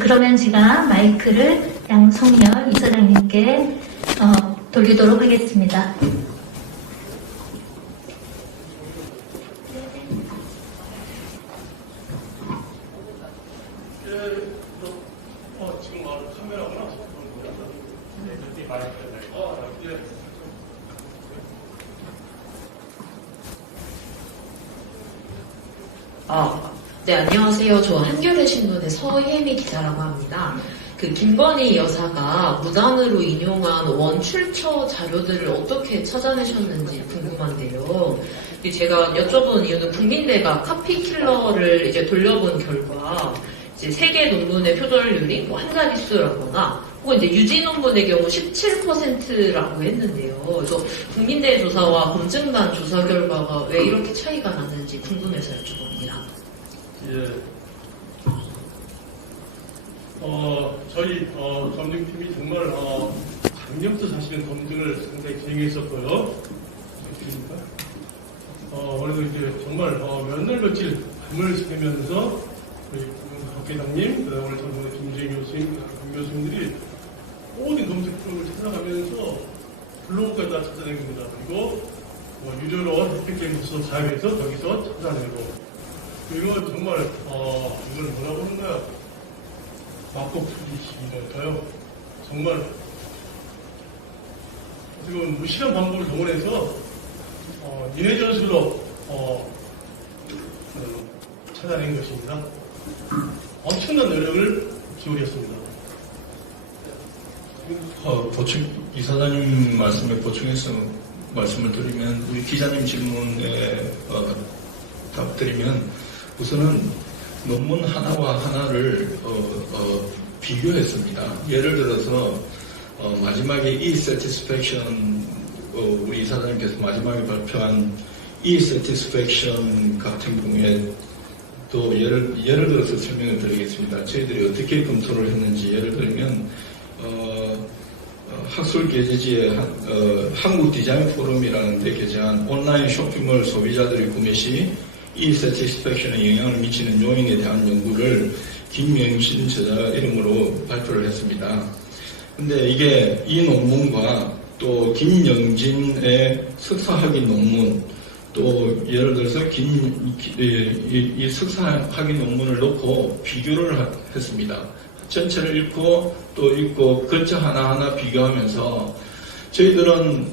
그러면 제가 마이크를 양송열 이사장님께 돌리도록 하겠습니다. 지금 카메라구나. 예. 네, 안녕하세요. 저 한겨레 신문의 서혜미 기자라고 합니다. 그 김건희 여사가 무단으로 인용한 원출처 자료들을 어떻게 찾아내셨는지 궁금한데요. 제가 여쭤본 이유는 국민대가 카피킬러를 이제 돌려본 결과 이제 세계 논문의 표절률이 뭐 한 자릿수라거나 혹은 이제 유지 논문의 경우 17%라고 했는데요. 그래서 국민대 조사와 검증단 조사 결과가 왜 이렇게 차이가 났는지 궁금해서 여쭤봅니다. 예. 저희 검증팀이 정말 작년부터 사실은 검증을 상당히 진행했었고요. 그래도 이제 정말 몇 날 며칠 밤을 새면서 우리 박 회장님, 오늘 전문의 김재희 교수님, 강 교수님들이 모든 검증 프로그램을 찾아가면서 블로그까지 다 찾아낸 겁니다. 그리고 유료로 혜택적인 도서 자료에서 저기서 찾아내고 이건 정말 이걸 뭐라고 하는 거야? 막국수지식이랄까요? 정말 지금 무시한 방법을 동원해서 인해전술로 찾아낸 것입니다. 엄청난 노력을 기울였습니다. 이사장님 말씀에 보충해서 말씀을 드리면, 우리 기자님 질문에 답드리면, 우선은 논문 하나와 하나를 비교했습니다. 예를 들어서 마지막에 E-Satisfaction, 우리 이사장님께서 마지막에 발표한 E-Satisfaction 같은 경우에 또 예를 들어서 설명을 드리겠습니다. 저희들이 어떻게 검토를 했는지 예를 들면 학술 게재지에 한국 디자인 포럼이라는 데 게재한 온라인 쇼핑몰 소비자들의 구매 시 E-Satisfaction에 영향을 미치는 요인에 대한 연구를 김명신 저자 이름으로 발표를 했습니다. 근데 이게 이 논문과 또 김영진의 석사학위 논문, 또 예를 들어서 이 석사학위 논문을 놓고 비교를 했습니다. 전체를 읽고 또 읽고 글자 하나하나 비교하면서 저희들은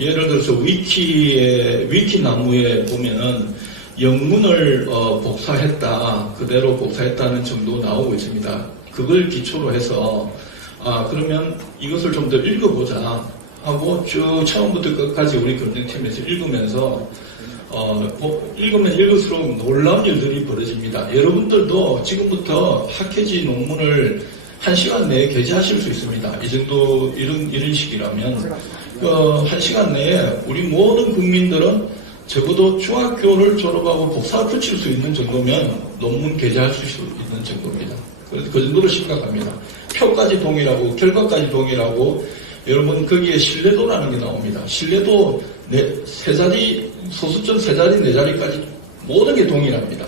예를 들어서 위키 나무에 보면은 영문을 복사했다, 그대로 복사했다는 정도 나오고 있습니다. 그걸 기초로 해서 그러면 이것을 좀 더 읽어보자 하고 쭉 처음부터 끝까지 우리 검증팀에서 읽으면서 읽으면 읽을수록 놀라운 일들이 벌어집니다. 여러분들도 지금부터 학회지 논문을 1시간 내에 게재하실 수 있습니다. 이 정도 이런 식이라면 1시간 내에 우리 모든 국민들은 적어도 중학교를 졸업하고 복사 붙일 수 있는 정도면 논문 게재할 수 있는 정도입니다. 그래서 그 정도로 심각합니다. 표까지 동일하고 결과까지 동일하고 여러분 거기에 신뢰도라는 게 나옵니다. 신뢰도 소수점 3자리, 4자리까지 모든 게 동일합니다.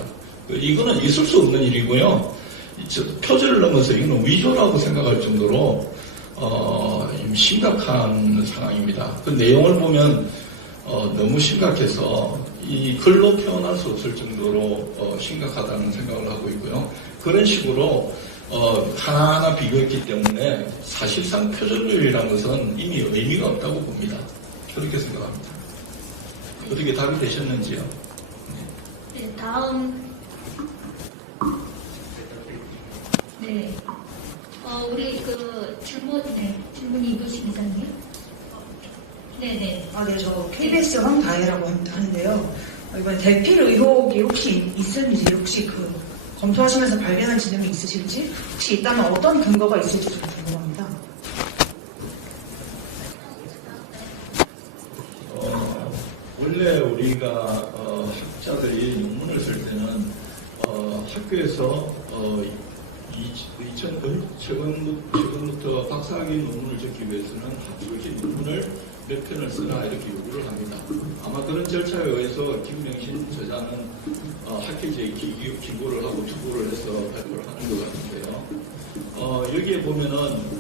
이거는 있을 수 없는 일이고요. 표절을 넘어서 이거는 위조라고 생각할 정도로 심각한 상황입니다. 그 내용을 보면 너무 심각해서 이 글로 표현할 수 없을 정도로 심각하다는 생각을 하고 있고요. 그런 식으로 하나하나 비교했기 때문에 사실상 표절률이라는 것은 이미 의미가 없다고 봅니다. 그렇게 생각합니다. 어떻게 답이 되셨는지요? 네, 다음. 네. 우리 질문 이부심 기자님. 네네. 네, 저 KBS 황다혜라고 하는데요. 이번에 대필 의혹이 혹시 있는지, 혹시 검토하시면서 발견한 지점이 있으실지, 혹시 있다면 어떤 근거가 있을지 좀 궁금합니다. 원래 우리가 학자들이 논문을 쓸 때는 학교에서 최근부터 박사학위 논문을 적기 위해서는 학술지 논문을 몇 편을 쓰라 이렇게 요구를 합니다. 아마 그런 절차에 의해서 김명신 저자는 학회지에 기고를 하고 투고를 해서 발표를 하는 것 같은데요. 여기에 보면은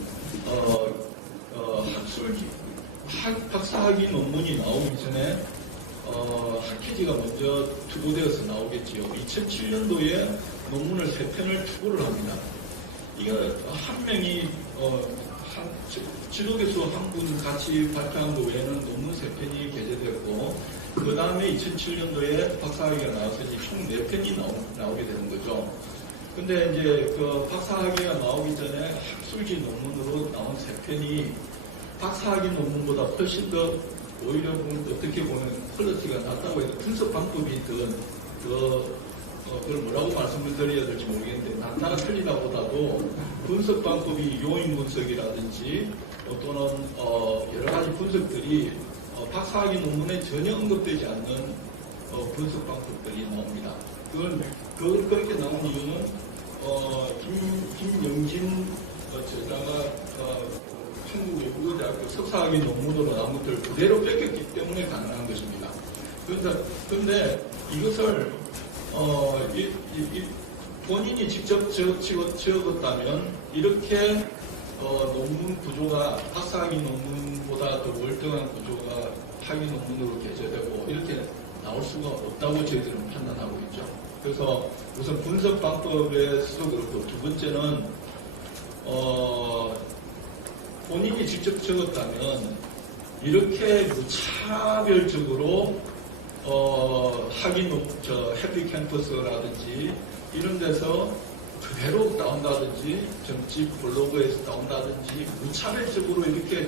박사학위 논문이 나오기 전에 학회지가 먼저 투고되어서 나오겠지요. 2007년도에 논문을 3편을 투고를 합니다. 이거 한 명이 지도교수 한 분 같이 발표한 거 외에는 논문 3편이 게재되었고, 그 다음에 2007년도에 박사학위가 나와서 이제 총 4편이 나오게 되는 거죠. 근데 이제 그 박사학위가 나오기 전에 학술지 논문으로 나온 3편이 박사학위 논문보다 훨씬 더 오히려 어떻게 보면 퀄리티가 낮다고 해서 분석 방법이 그걸 뭐라고 말씀을 드려야 될지 모르겠는데, 낫다 틀리다보다도 분석 방법이 요인 분석이라든지 또는 여러 가지 분석들이 박사학위 논문에 전혀 언급되지 않는 분석 방법들이 나옵니다. 그렇게 나온 이유는 김영진 저자가 한국 외국어대학교 석사학위 논문으로 나온 것들을 그대로 뺏겼기 때문에 가능한 것입니다. 그런데 이것을 본인이 직접 지었다면 이렇게 논문 구조가 박사학위 논문보다 더 월등한 구조가 학위 논문으로 게재되고 이렇게 나올 수가 없다고 저희들은 판단하고 있죠. 그래서 우선 분석 방법에서도 그렇고, 두 번째는 본인이 직접 적었다면 이렇게 무차별적으로 해피 캠퍼스라든지 이런 데서 그대로 나온다든지 정치 블로그에서 나온다든지 무차별적으로 이렇게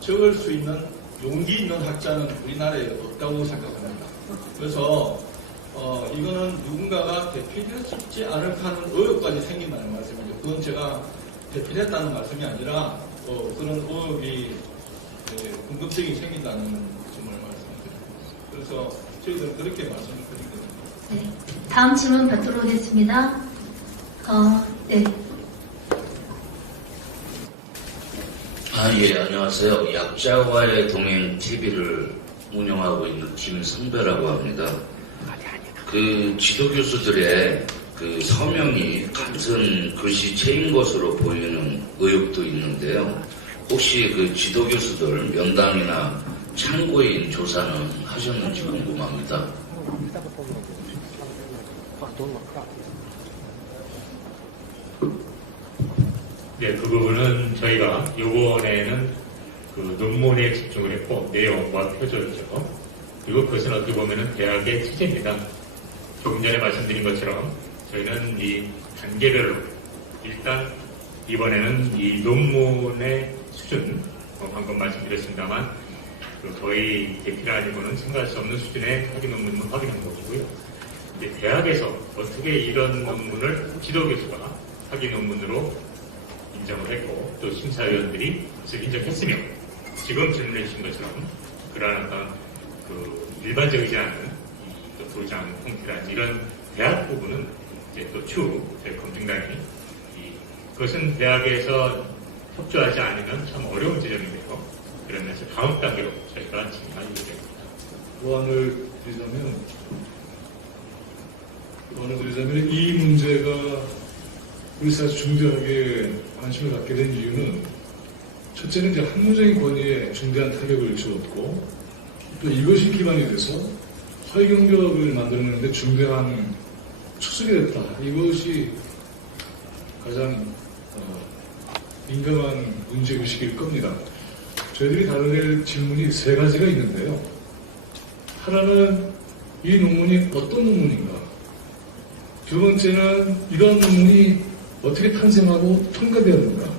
적을 수 있는 용기 있는 학자는 우리나라에 없다고 생각합니다. 그래서 이거는 누군가가 대필했지 않을까 하는 의혹까지 생긴다는 말씀이죠. 그건 제가 대필했다는 말씀이 아니라 그런 의혹이 궁금증이 생긴다는 점을 말씀드립니다. 그래서 저희들은 그렇게 말씀을 드리거든요. 네. 다음 질문 받도록 하겠습니다. 네. 예, 안녕하세요. 약자와의 동행 TV를 운영하고 있는 김성배라고 합니다. 그 지도교수들의 그 서명이 같은 글씨체인 것으로 보이는 의혹도 있는데요. 혹시 그 지도교수들 면담이나 참고인 조사는 하셨는지 궁금합니다. 네, 그 부분은 저희가 요번에는 그 논문에 집중을 했고, 내용과 표절이죠. 그리고 그것은 어떻게 보면은 대학의 취재입니다. 조금 전에 말씀드린 것처럼 저희는 이 단계별로 일단 이번에는 이 논문의 수준, 방금 말씀드렸습니다만 거의 대피를 아니고는 생각할 수 없는 수준의 학위 논문을 확인한 것이고요. 근데 대학에서 어떻게 이런 논문을 지도교수가 학위 논문으로 인정을 했고 또 심사위원들이 그것을 인정했으며 지금 질문해 주신 것처럼 그러한 어떤 그 일반적이지 않은 또 도장 형태라든지 이런 대학 부분은 이제 또 추후 검증단이 그것은 대학에서 협조하지 않으면 참 어려운 지점인데요. 그러면서 다음 단계로 저희가 진행할 예정입니다. 보완을 드리자면 이 문제가 우리 사회에서 중대하게 관심을 갖게 된 이유는 첫째는 이제 학문적인 권위에 중대한 타격을 주었고 또 이것이 기반이 돼서 허위 경력을 만들어내는데 중대한 추측이 됐다. 이것이 가장 민감한 문제의식일 겁니다. 저희들이 다룰 질문이 3가지가 있는데요. 하나는 이 논문이 어떤 논문인가? 두 번째는 이런 논문이 어떻게 탄생하고 통과되었는가?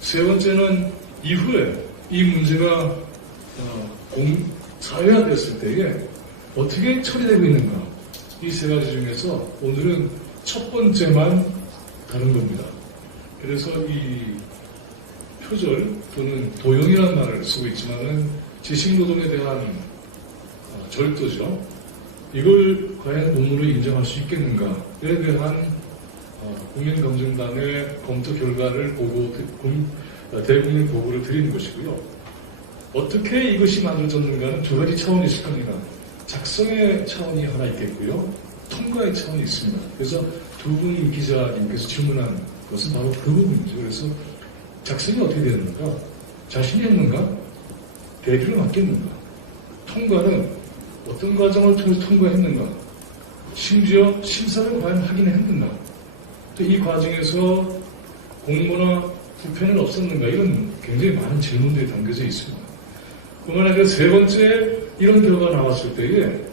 세 번째는 이후에 이 문제가 사회화됐을 때에 어떻게 처리되고 있는가? 이 3가지 중에서 오늘은 첫 번째만 다룬 겁니다. 그래서 이 표절 또는 도용이라는 말을 쓰고 있지만은 지식노동에 대한 절도죠. 이걸 과연 논문으로 인정할 수 있겠는가에 대한 국민검증단의 검토 결과를 보고 대국민 보고를 드리는 것이고요. 어떻게 이것이 만들어졌는가는 2가지 차원이 있을 겁니다. 작성의 차원이 하나 있겠고요. 통과의 차원이 있습니다. 그래서 2분 기자님께서 질문한 그것은 바로 그 부분이죠. 그래서 작성이 어떻게 되는가? 자신이 했는가? 대비를 맡겼는가? 통과는 어떤 과정을 통해서 통과했는가? 심지어 심사를 과연 하긴 했는가? 또 이 과정에서 공모나 부패는 없었는가? 이런 굉장히 많은 질문들이 담겨져 있습니다. 그만 아니라 세 번째 이런 결과가 나왔을 때에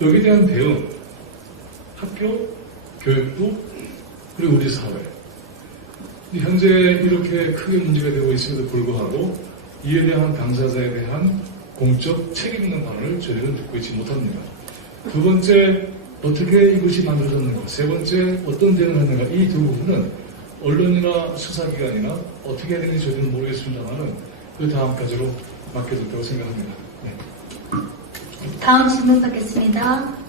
여기에 대한 대응, 학교, 교육부, 그리고 우리 사회. 현재 이렇게 크게 문제가 되고 있음에도 불구하고 이에 대한 당사자에 대한 공적 책임 있는 반응을 저희는 듣고 있지 못합니다. 두 번째, 어떻게 이것이 만들어졌는가? 세 번째, 어떤 대응을 했는가? 이 두 부분은 언론이나 수사기관이나 어떻게 해야 되는지 저희는 모르겠습니다만은 그 다음까지로 맡겨둘다고 생각합니다. 네. 다음 질문 받겠습니다.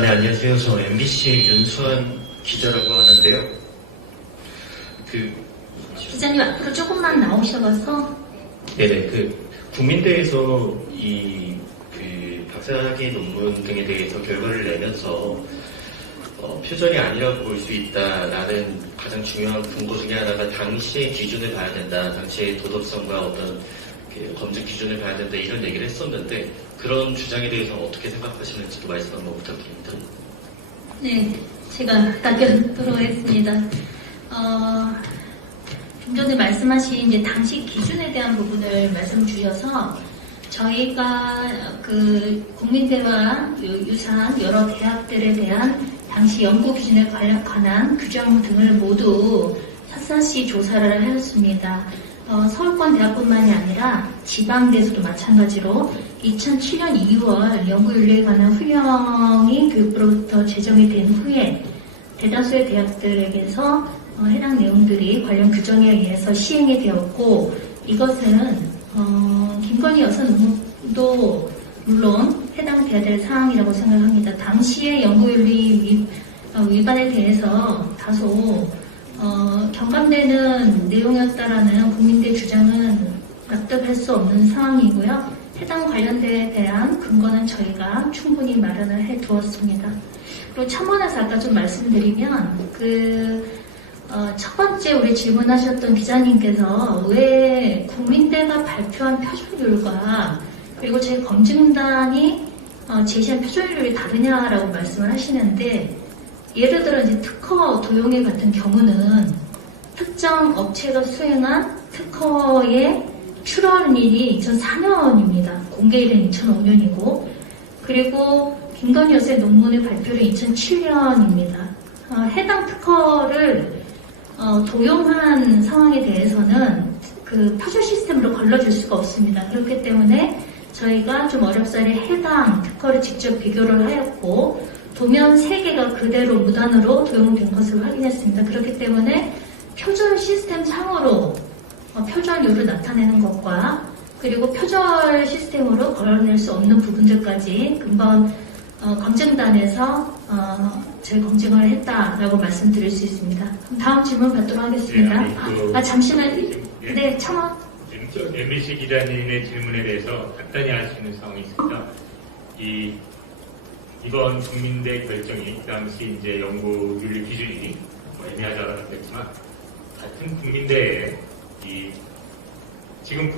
네, 안녕하세요. 저 MBC 윤수환 기자라고 하는데요. 기자님 앞으로 조금만 나오셔서. 네네, 국민대에서 박사학위 논문 등에 대해서 결과를 내면서, 표절이 아니라고 볼 수 있다라는 가장 중요한 근거 중에 하나가 당시의 기준을 봐야 된다. 당시의 도덕성과 어떤 검증 기준을 봐야 된다. 이런 얘기를 했었는데, 그런 주장에 대해서 어떻게 생각하시는지도 말씀 한번 부탁드립니다. 네, 제가 답변하도록 하겠습니다. 좀 전에 말씀하신 이제 당시 기준에 대한 부분을 말씀 주셔서 저희가 국민대와 유사한 여러 대학들에 대한 당시 연구 기준에 관한 규정 등을 모두 샅샅이 조사를 하였습니다. 서울권 대학뿐만이 아니라 지방대에서도 마찬가지로 2007년 2월 연구윤리에 관한 훈령이 교육부로부터 제정이 된 후에 대다수의 대학들에게서 해당 내용들이 관련 규정에 의해서 시행이 되었고, 이것은 김건희 여사 논문도 물론 해당되어야 사항이라고 생각합니다. 당시의 연구윤리 위반에 대해서 다소 경감되는 내용이었다라는 국민대 주장은 납득할 수 없는 상황이고요. 해당 관련대에 대한 근거는 저희가 충분히 마련을 해두었습니다. 그리고 첨언해서 아까 좀 말씀드리면 첫 번째 우리 질문하셨던 기자님께서 왜 국민대가 발표한 표준율과 그리고 제 검증단이 제시한 표준율이 다르냐라고 말씀을 하시는데, 예를 들어 이제 특허 도용회 같은 경우는 특정 업체가 수행한 특허의 출원일이 2004년입니다. 공개일은 2005년이고, 그리고 김건희 여사의 논문의 발표는 2007년입니다. 해당 특허를 도용한 상황에 대해서는 표준 시스템으로 걸러줄 수가 없습니다. 그렇기 때문에 저희가 좀 어렵사리 해당 특허를 직접 비교를 하였고, 도면 3개가 그대로 무단으로 도용된 것을 확인했습니다. 그렇기 때문에 표절 시스템 상으로 표절률을 나타내는 것과 그리고 표절 시스템으로 걸러낼 수 없는 부분들까지 금번 검증단에서 재검증을 했다라고 말씀드릴 수 있습니다. 그럼 다음 질문 받도록 하겠습니다. 잠시만. 네, 첨언. MBC 기자님의 질문에 대해서 간단히 알 수 있는 상황이 있습니다. 이번 국민대 결정이 그 당시 이제 연구윤리 기준이 애매하다고 했지만, 같은 국민대에 지금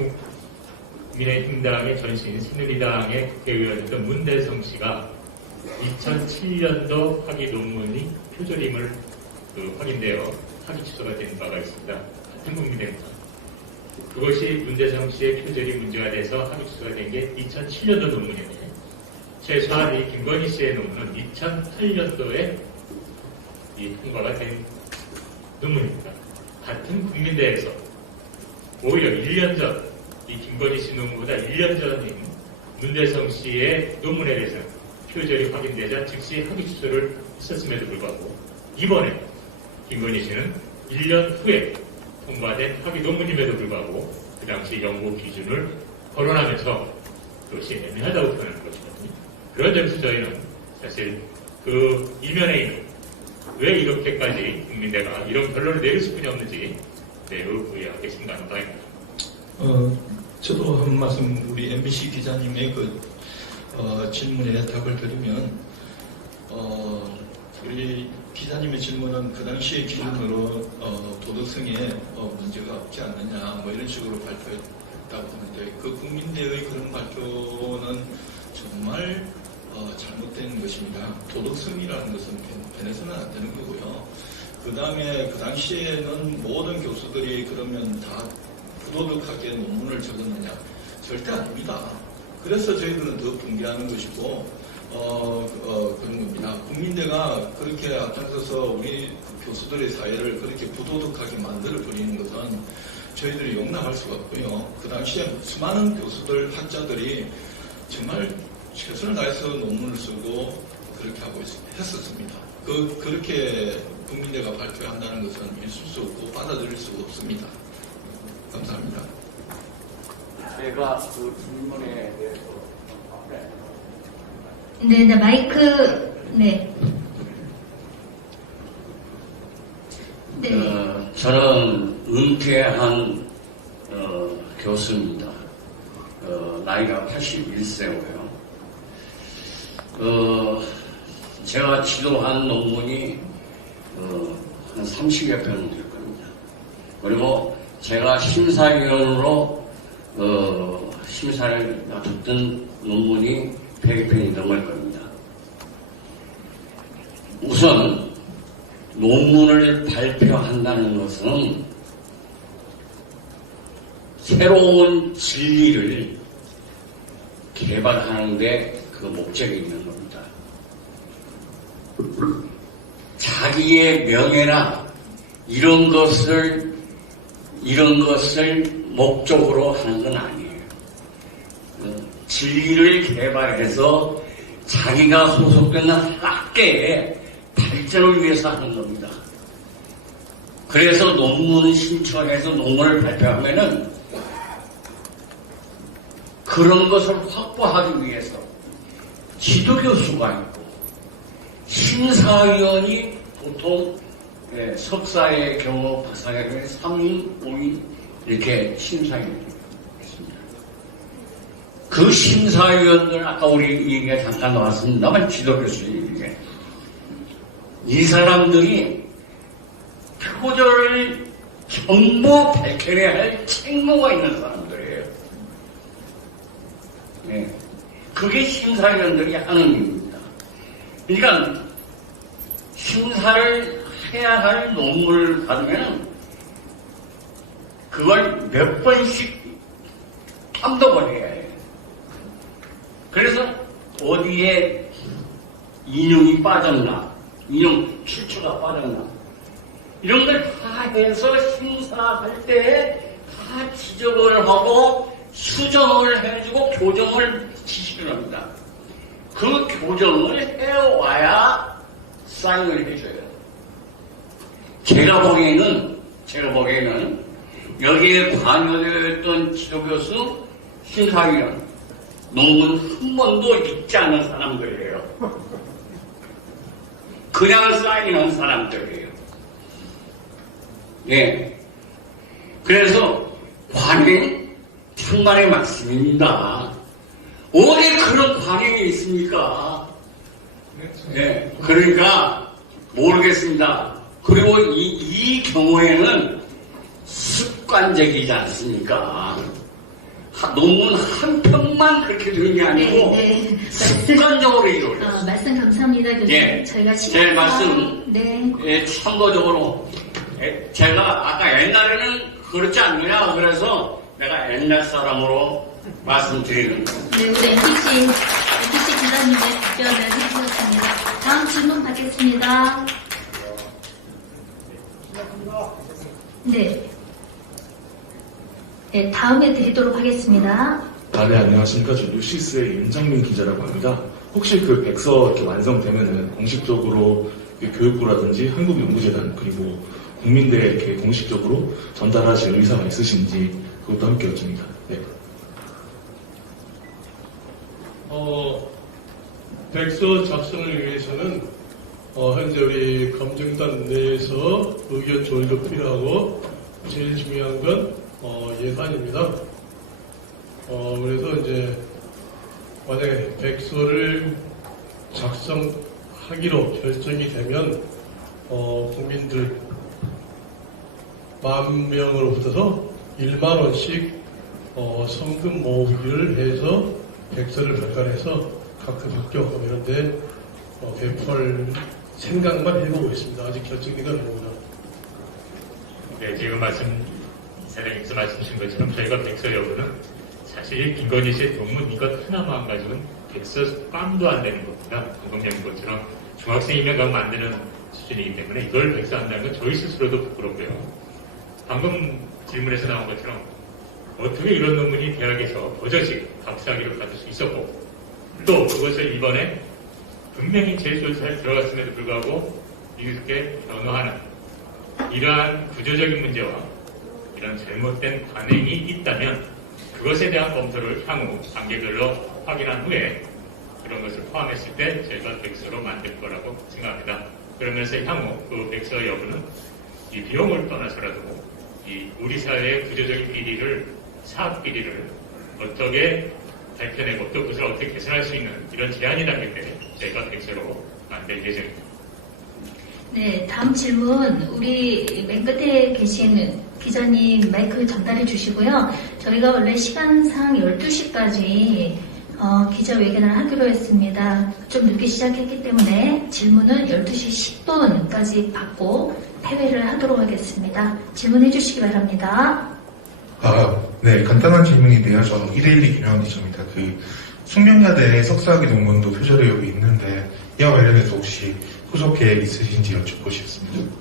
국민의힘당의 전신 새누리당의 국회의원이었던 문대성 씨가 2007년도 학위 논문이 표절임을 확인되어 학위 취소가 된 바가 있습니다. 같은 국민대입니다. 그것이 문대성 씨의 표절이 문제가 돼서 학위 취소가 된 게 2007년도 논문인데, 최소한 이 김건희 씨의 논문은 2008년도에 통과가 된 논문입니다. 같은 국민대에서 오히려 1년 전, 이 김건희 씨 논문보다 1년 전인 문대성 씨의 논문에 대해서 표절이 확인되자 즉시 학위 취소를 했었음에도 불구하고, 이번에 김건희 씨는 1년 후에 통과된 학위 논문임에도 불구하고 그 당시 연구 기준을 거론하면서 그것이 애매하다고 표현하는 것이거든요. 그런 점에서 저희는 사실 이면에 있는 왜 이렇게까지 국민대가 이런 결론을 내릴 수뿐이 없는지 매우 의아하게 생각하는 바입니다. 저도 한 말씀, 우리 MBC 기자님의 질문에 답을 드리면 우리 기자님의 질문은 그 당시의 기준으로 도덕성에 문제가 없지 않느냐 뭐 이런 식으로 발표했다고 하는데 그 국민대의 그런 발표는 정말 잘못된 것입니다. 도덕성이라는 것은 변해서는 안 되는 거고요. 그 다음에 그 당시에는 모든 교수들이 그러면 다 부도덕하게 논문을 적었느냐? 절대 아닙니다. 그래서 저희들은 더 붕괴하는 것이고 그런 겁니다. 국민대가 그렇게 앞장서서 우리 교수들의 사회를 그렇게 부도덕하게 만들어버리는 것은 저희들이 용납할 수가 없고요. 그 당시에 수많은 교수들, 학자들이 정말 최선을 다해서 논문을 쓰고 그렇게 하고 했었습니다. 그렇게 국민대가 발표한다는 것은 있을 수 없고 받아들일 수가 없습니다. 감사합니다. 제가 그 질문에 대해서 네, 마이크, 네. 네. 저는 은퇴한 교수입니다. 나이가 81세고요. 제가 지도한 논문이 한 30여 편 될 겁니다. 그리고 제가 심사위원으로 심사를 놔뒀던 논문이 100편이 넘을 겁니다. 우선 논문을 발표한다는 것은 새로운 진리를 개발하는 데 그 목적이 있는 겁니다. 자기의 명예나 이런 것을 목적으로 하는 건 아니에요. 진리를 개발해서 자기가 소속된 학계의 발전을 위해서 하는 겁니다. 그래서 논문을 신청해서 논문을 발표하면은 그런 것을 확보하기 위해서 지도교수가 있고 심사위원이 보통 석사의 경우 박사의 경우 3인, 5인 이렇게 심사위원이 있습니다. 그 심사위원들 아까 우리 얘기가 잠깐 나왔습니다만 지도교수님에게 이 사람들이 표절을 전부 밝혀내야 할 책무가 있는 사람들이에요. 네. 그게 심사위원들이 하는 일입니다. 그러니까 심사를 해야 할 논문을 받으면 그걸 몇 번씩 탐독을 해야 해요. 그래서 어디에 인용이 빠졌나, 인용 출처가 빠졌나 이런 걸 다 해서 심사할 때 다 지적을 하고 수정을 해주고 교정을 지시를 합니다. 그 교정을 해와야 사인을 해줘요. 제가 보기에는 여기에 관여되었던 지도교수, 심사위원, 논문 한 번도 읽지 않은 사람들이에요. 그냥 사인한 사람들이에요. 예. 그래서 관행 정말의 말씀입니다. 어디 그런 관행이 있습니까? 예. 그러니까 모르겠습니다. 그리고 이 경우에는 습관적이지 않습니까? 논문 한 편만 그렇게 되는 게 아니고 네. 습관적으로 이루어져요. 말씀 감사합니다, 교수님. 예. 저희가 제 말씀 네. 예, 참고적으로 제가 아까 옛날에는 그렇지 않느냐 그래서 내가 옛날 사람으로 말씀드리는 거예요. 네, 우리 MBC 기자님의 답변을 해주셨습니다. 다음 질문 받겠습니다. 네. 네, 다음에 드리도록 하겠습니다. 네, 안녕하십니까. 저 뉴시스의 윤장민 기자라고 합니다. 혹시 그 백서 이렇게 완성되면은 공식적으로 교육부라든지 한국연구재단 그리고 국민대에 이렇게 공식적으로 전달하실 의사가 있으신지 그것도 함께 여쭙니다. 네. 백서 작성을 위해서는 현재 우리 검증단 내에서 의견 조율도 필요하고 제일 중요한 건 예산입니다. 그래서 이제 만약에 백서를 작성하기로 결정이 되면 국민들 10,000명으로부터 10,000원씩 성금 모으기를 해서 백서를 발간해서 각 학교 이런 데 배포할 생각만 해보고 있습니다. 아직 결정된 건 아닙니다. 네, 지금 사장님께서 말씀하신 것처럼 저희가 백서 여부는 사실 김건희 씨의 논문 이것 하나만 가지고는 백서 꽝도 안 되는 겁니다. 방금 얘기한 것처럼 중학생이면 그럼 안 되는 수준이기 때문에 이걸 백서한다는 건 저희 스스로도 부끄럽고요. 방금 질문에서 나온 것처럼 어떻게 이런 논문이 대학에서 버젓이 박사학위를 받을 수 있었고 또 그것을 이번에 분명히 제조사에 들어갔음에도 불구하고 이렇게 변호하는 이러한 구조적인 문제와 이런 잘못된 관행이 있다면 그것에 대한 검토를 향후 단계별로 확인한 후에 그런 것을 포함했을 때 저희가 백서로 만들 거라고 생각합니다. 그러면서 향후 그 백서 여부는 이 비용을 떠나서라도 이 우리 사회의 구조적인 비리를 사업 비리를 어떻게 밝혀내고 또 그것을 어떻게 개선할 수 있는 이런 제안이 담길 때 저희가 백서로 만들 예정입니다. 네, 다음 질문 우리 맨 끝에 계신 기자님 마이크 전달해 주시고요. 저희가 원래 시간상 12시까지 기자회견을 하기로 했습니다. 좀 늦게 시작했기 때문에 질문은 12시 10분까지 받고 폐회를 하도록 하겠습니다. 질문해 주시기 바랍니다. 네, 간단한 질문인데요. 저 112 김영환 기자입니다. 숙명여대 석사학위 논문도 표절 의혹이 있는데 이와 관련해서 혹시 후속 계획 있으신지 여쭙고 싶습니다.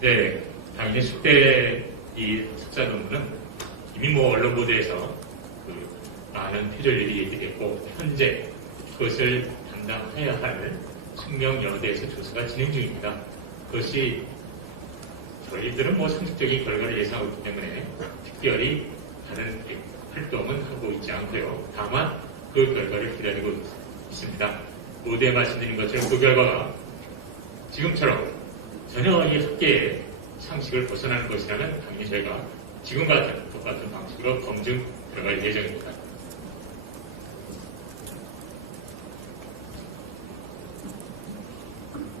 네, 당연히 숙대 이 석사 논문은 이미 언론 보도에서 많은 표절일이 얘기됐고 현재 그것을 담당해야 할 숙명여대에서 조사가 진행 중입니다. 그것이 저희들은 상식적인 결과를 예상하고 있기 때문에 특별히 다른 활동은 하고 있지 않고요. 다만 그 결과를 기다리고 있습니다. 모두에 말씀드린 것처럼 그 결과가 지금처럼 전혀 이 학계의 상식을 벗어나는 것이라면 당연히 저희가 지금과 같은 똑같은 방식으로 검증 들어갈 예정입니다.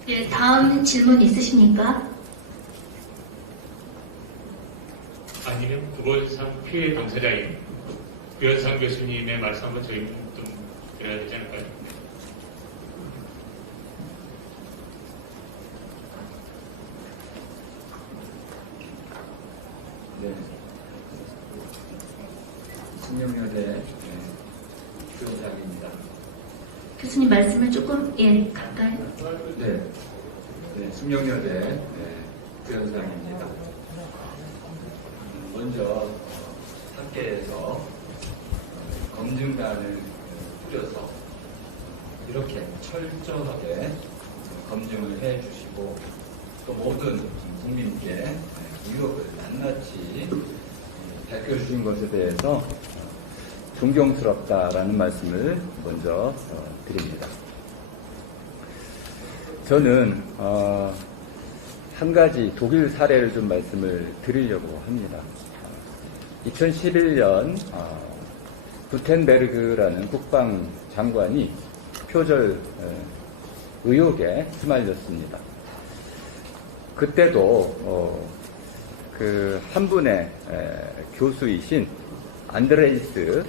네, 다음 질문 있으십니까? 아니면 구본상 피해 당사자인 구현상 교수님의 말씀 한번 저희 좀 드려야 되지 않을까요? 네. 숙명여대 교장입니다. 교수님 말씀을 조금 가까이. 네. 숙명여대 교장입니다. 먼저 학계에서 검증단을 꾸려서 이렇게 철저하게 검증을 해주시고 또 모든 국민께 의혹을 낱낱이 밝혀주신 것에 대해서 존경스럽다라는 말씀을 먼저 드립니다. 저는 한 가지 독일 사례를 좀 말씀을 드리려고 합니다. 2011년 구텐베르그라는 국방장관이 표절 의혹에 휘말렸습니다. 그때도 한 분의 교수이신 안드레이스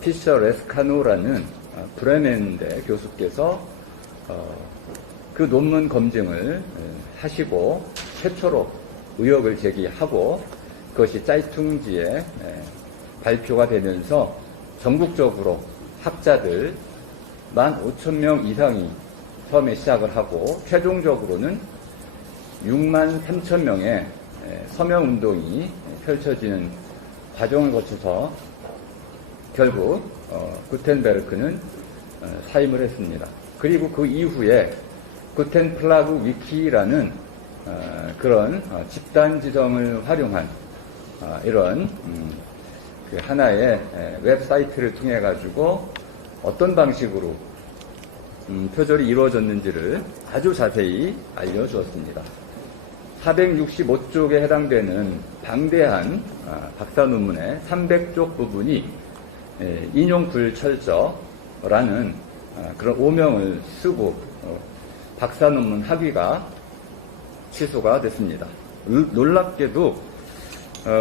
피셔 레스카노라는 브레멘대 교수께서 그 논문 검증을 하시고 최초로 의혹을 제기하고 그것이 짜이퉁지에 발표가 되면서 전국적으로 학자들 15,000명 이상이 처음에 시작을 하고 최종적으로는 63,000명의 서명운동이 펼쳐지는 과정을 거쳐서 결국 구텐베르크는 사임을 했습니다. 그리고 그 이후에 구텐플라그 위키라는 그런 집단 지성을 활용한 이런 그 하나의 웹사이트를 통해 가지고 어떤 방식으로 표절이 이루어졌는지를 아주 자세히 알려주었습니다. 465쪽에 해당되는 방대한 박사 논문의 300쪽 부분이 인용 불철저라는 그런 오명을 쓰고 박사 논문 학위가 취소가 됐습니다. 놀랍게도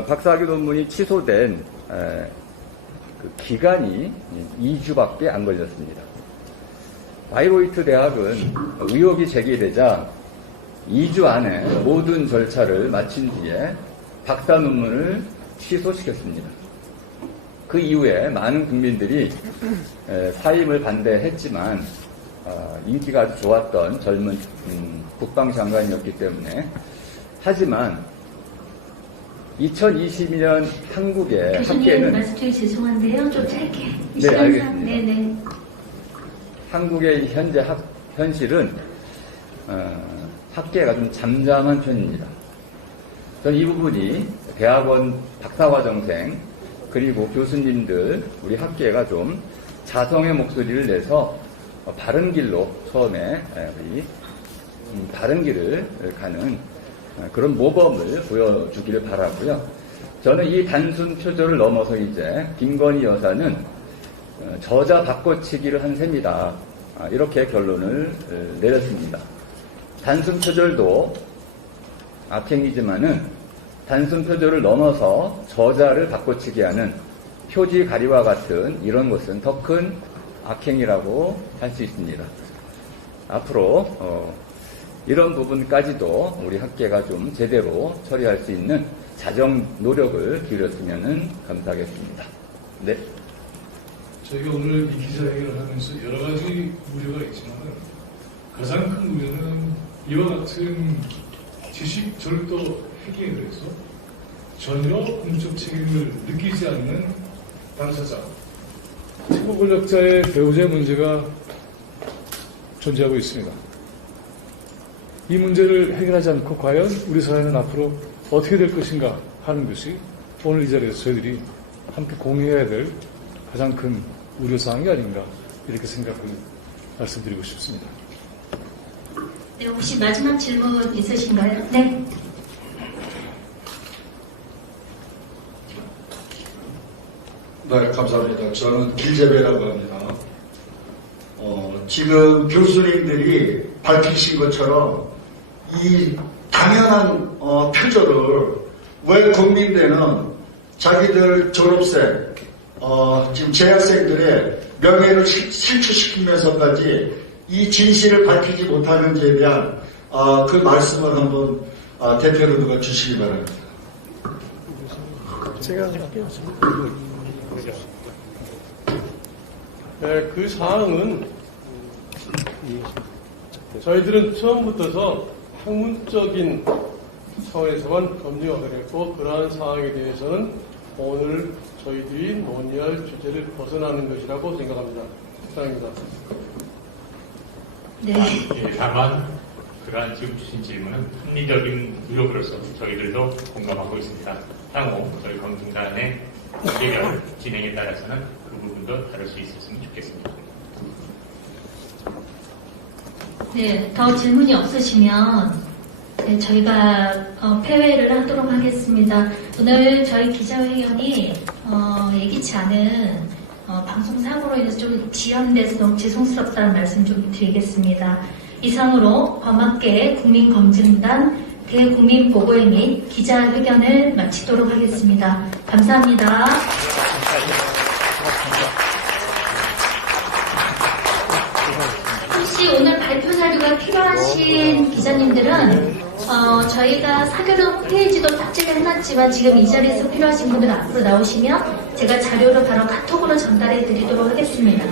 박사학위 논문이 취소된 그 기간이 2주밖에 안 걸렸습니다. 바이로이트 대학은 의혹이 제기되자 2주 안에 모든 절차를 마친 뒤에 박사 논문을 취소시켰습니다. 그 이후에 많은 국민들이 사임을 반대했지만 인기가 아주 좋았던 젊은 국방장관이었기 때문에, 하지만 2022년 한국의 교수님 학계는 말씀 중에 죄송한데요. 좀 짧게. 네, 알겠습니다. 네네. 한국의 현재 현실은 학계가 좀 잠잠한 편입니다. 저는 이 부분이 대학원 박사과정생 그리고 교수님들 우리 학계가 좀 자성의 목소리를 내서 바른 길로 처음에 우리 바른 길을 가는 그런 모범을 보여주기를 바라고요. 저는 이 단순 표절을 넘어서 이제 김건희 여사는 저자 바꿔치기를 한 셈이다, 이렇게 결론을 내렸습니다. 단순 표절도 악행이지만은 단순 표절을 넘어서 저자를 바꿔치기 하는 표지 가리와 같은 이런 것은 더 큰 악행이라고 할 수 있습니다. 앞으로 이런 부분까지도 우리 학계가 좀 제대로 처리할 수 있는 자정 노력을 기울였으면 감사하겠습니다. 네. 저희가 오늘 이 기자회견을 하면서 여러 가지 우려가 있지만 가장 큰 우려는 이와 같은 지식 절도 획기에 대해서 전혀 공적 책임을 느끼지 않는 당사자, 최고 권력자의 배우자의 문제가 존재하고 있습니다. 이 문제를 해결하지 않고 과연 우리 사회는 앞으로 어떻게 될 것인가 하는 것이 오늘 이 자리에서 저희들이 함께 공유해야 될 가장 큰 우려사항이 아닌가, 이렇게 생각을 말씀드리고 싶습니다. 네, 혹시 마지막 질문 있으신가요? 네. 네, 감사합니다. 저는 길재배라고 합니다. 지금 교수님들이 밝히신 것처럼 이 당연한 표절을 왜 국민대는 자기들 졸업생, 지금 재학생들의 명예를 실추시키면서까지 이 진실을 밝히지 못하는지에 대한 그 말씀을 한번 대표로 누가 주시기 바랍니다. 제가 네, 그 사항은 저희들은 처음부터서 학문적인 차원에서만 검증하게 됐고, 그러한 사항에 대해서는 오늘 저희들이 논의할 주제를 벗어나는 것이라고 생각합니다. 이상입니다. 네. 다만 그러한 지금 주신 질문은 합리적인 노력으로서 저희들도 공감하고 있습니다. 향후 저희 검증단의 재결 진행에 따라서는 그 부분도 다룰 수 있었으면 좋겠습니다. 네, 더 질문이 없으시면 네, 저희가 폐회를 하도록 하겠습니다. 오늘 저희 기자회견이 예기치 않은 방송 사고로 인해서 좀 지연돼서 너무 죄송스럽다는 말씀 좀 드리겠습니다. 이상으로 범학계 국민검증단 대국민보고회 및 기자회견을 마치도록 하겠습니다. 감사합니다. 혹시 오늘 발표 자료가 필요하신 기자님들은 저희가 사교령 홈페이지도 탑재를 해놨지만 지금 이 자리에서 필요하신 분들은 앞으로 나오시면 제가 자료를 바로 카톡으로 전달해 드리도록 하겠습니다.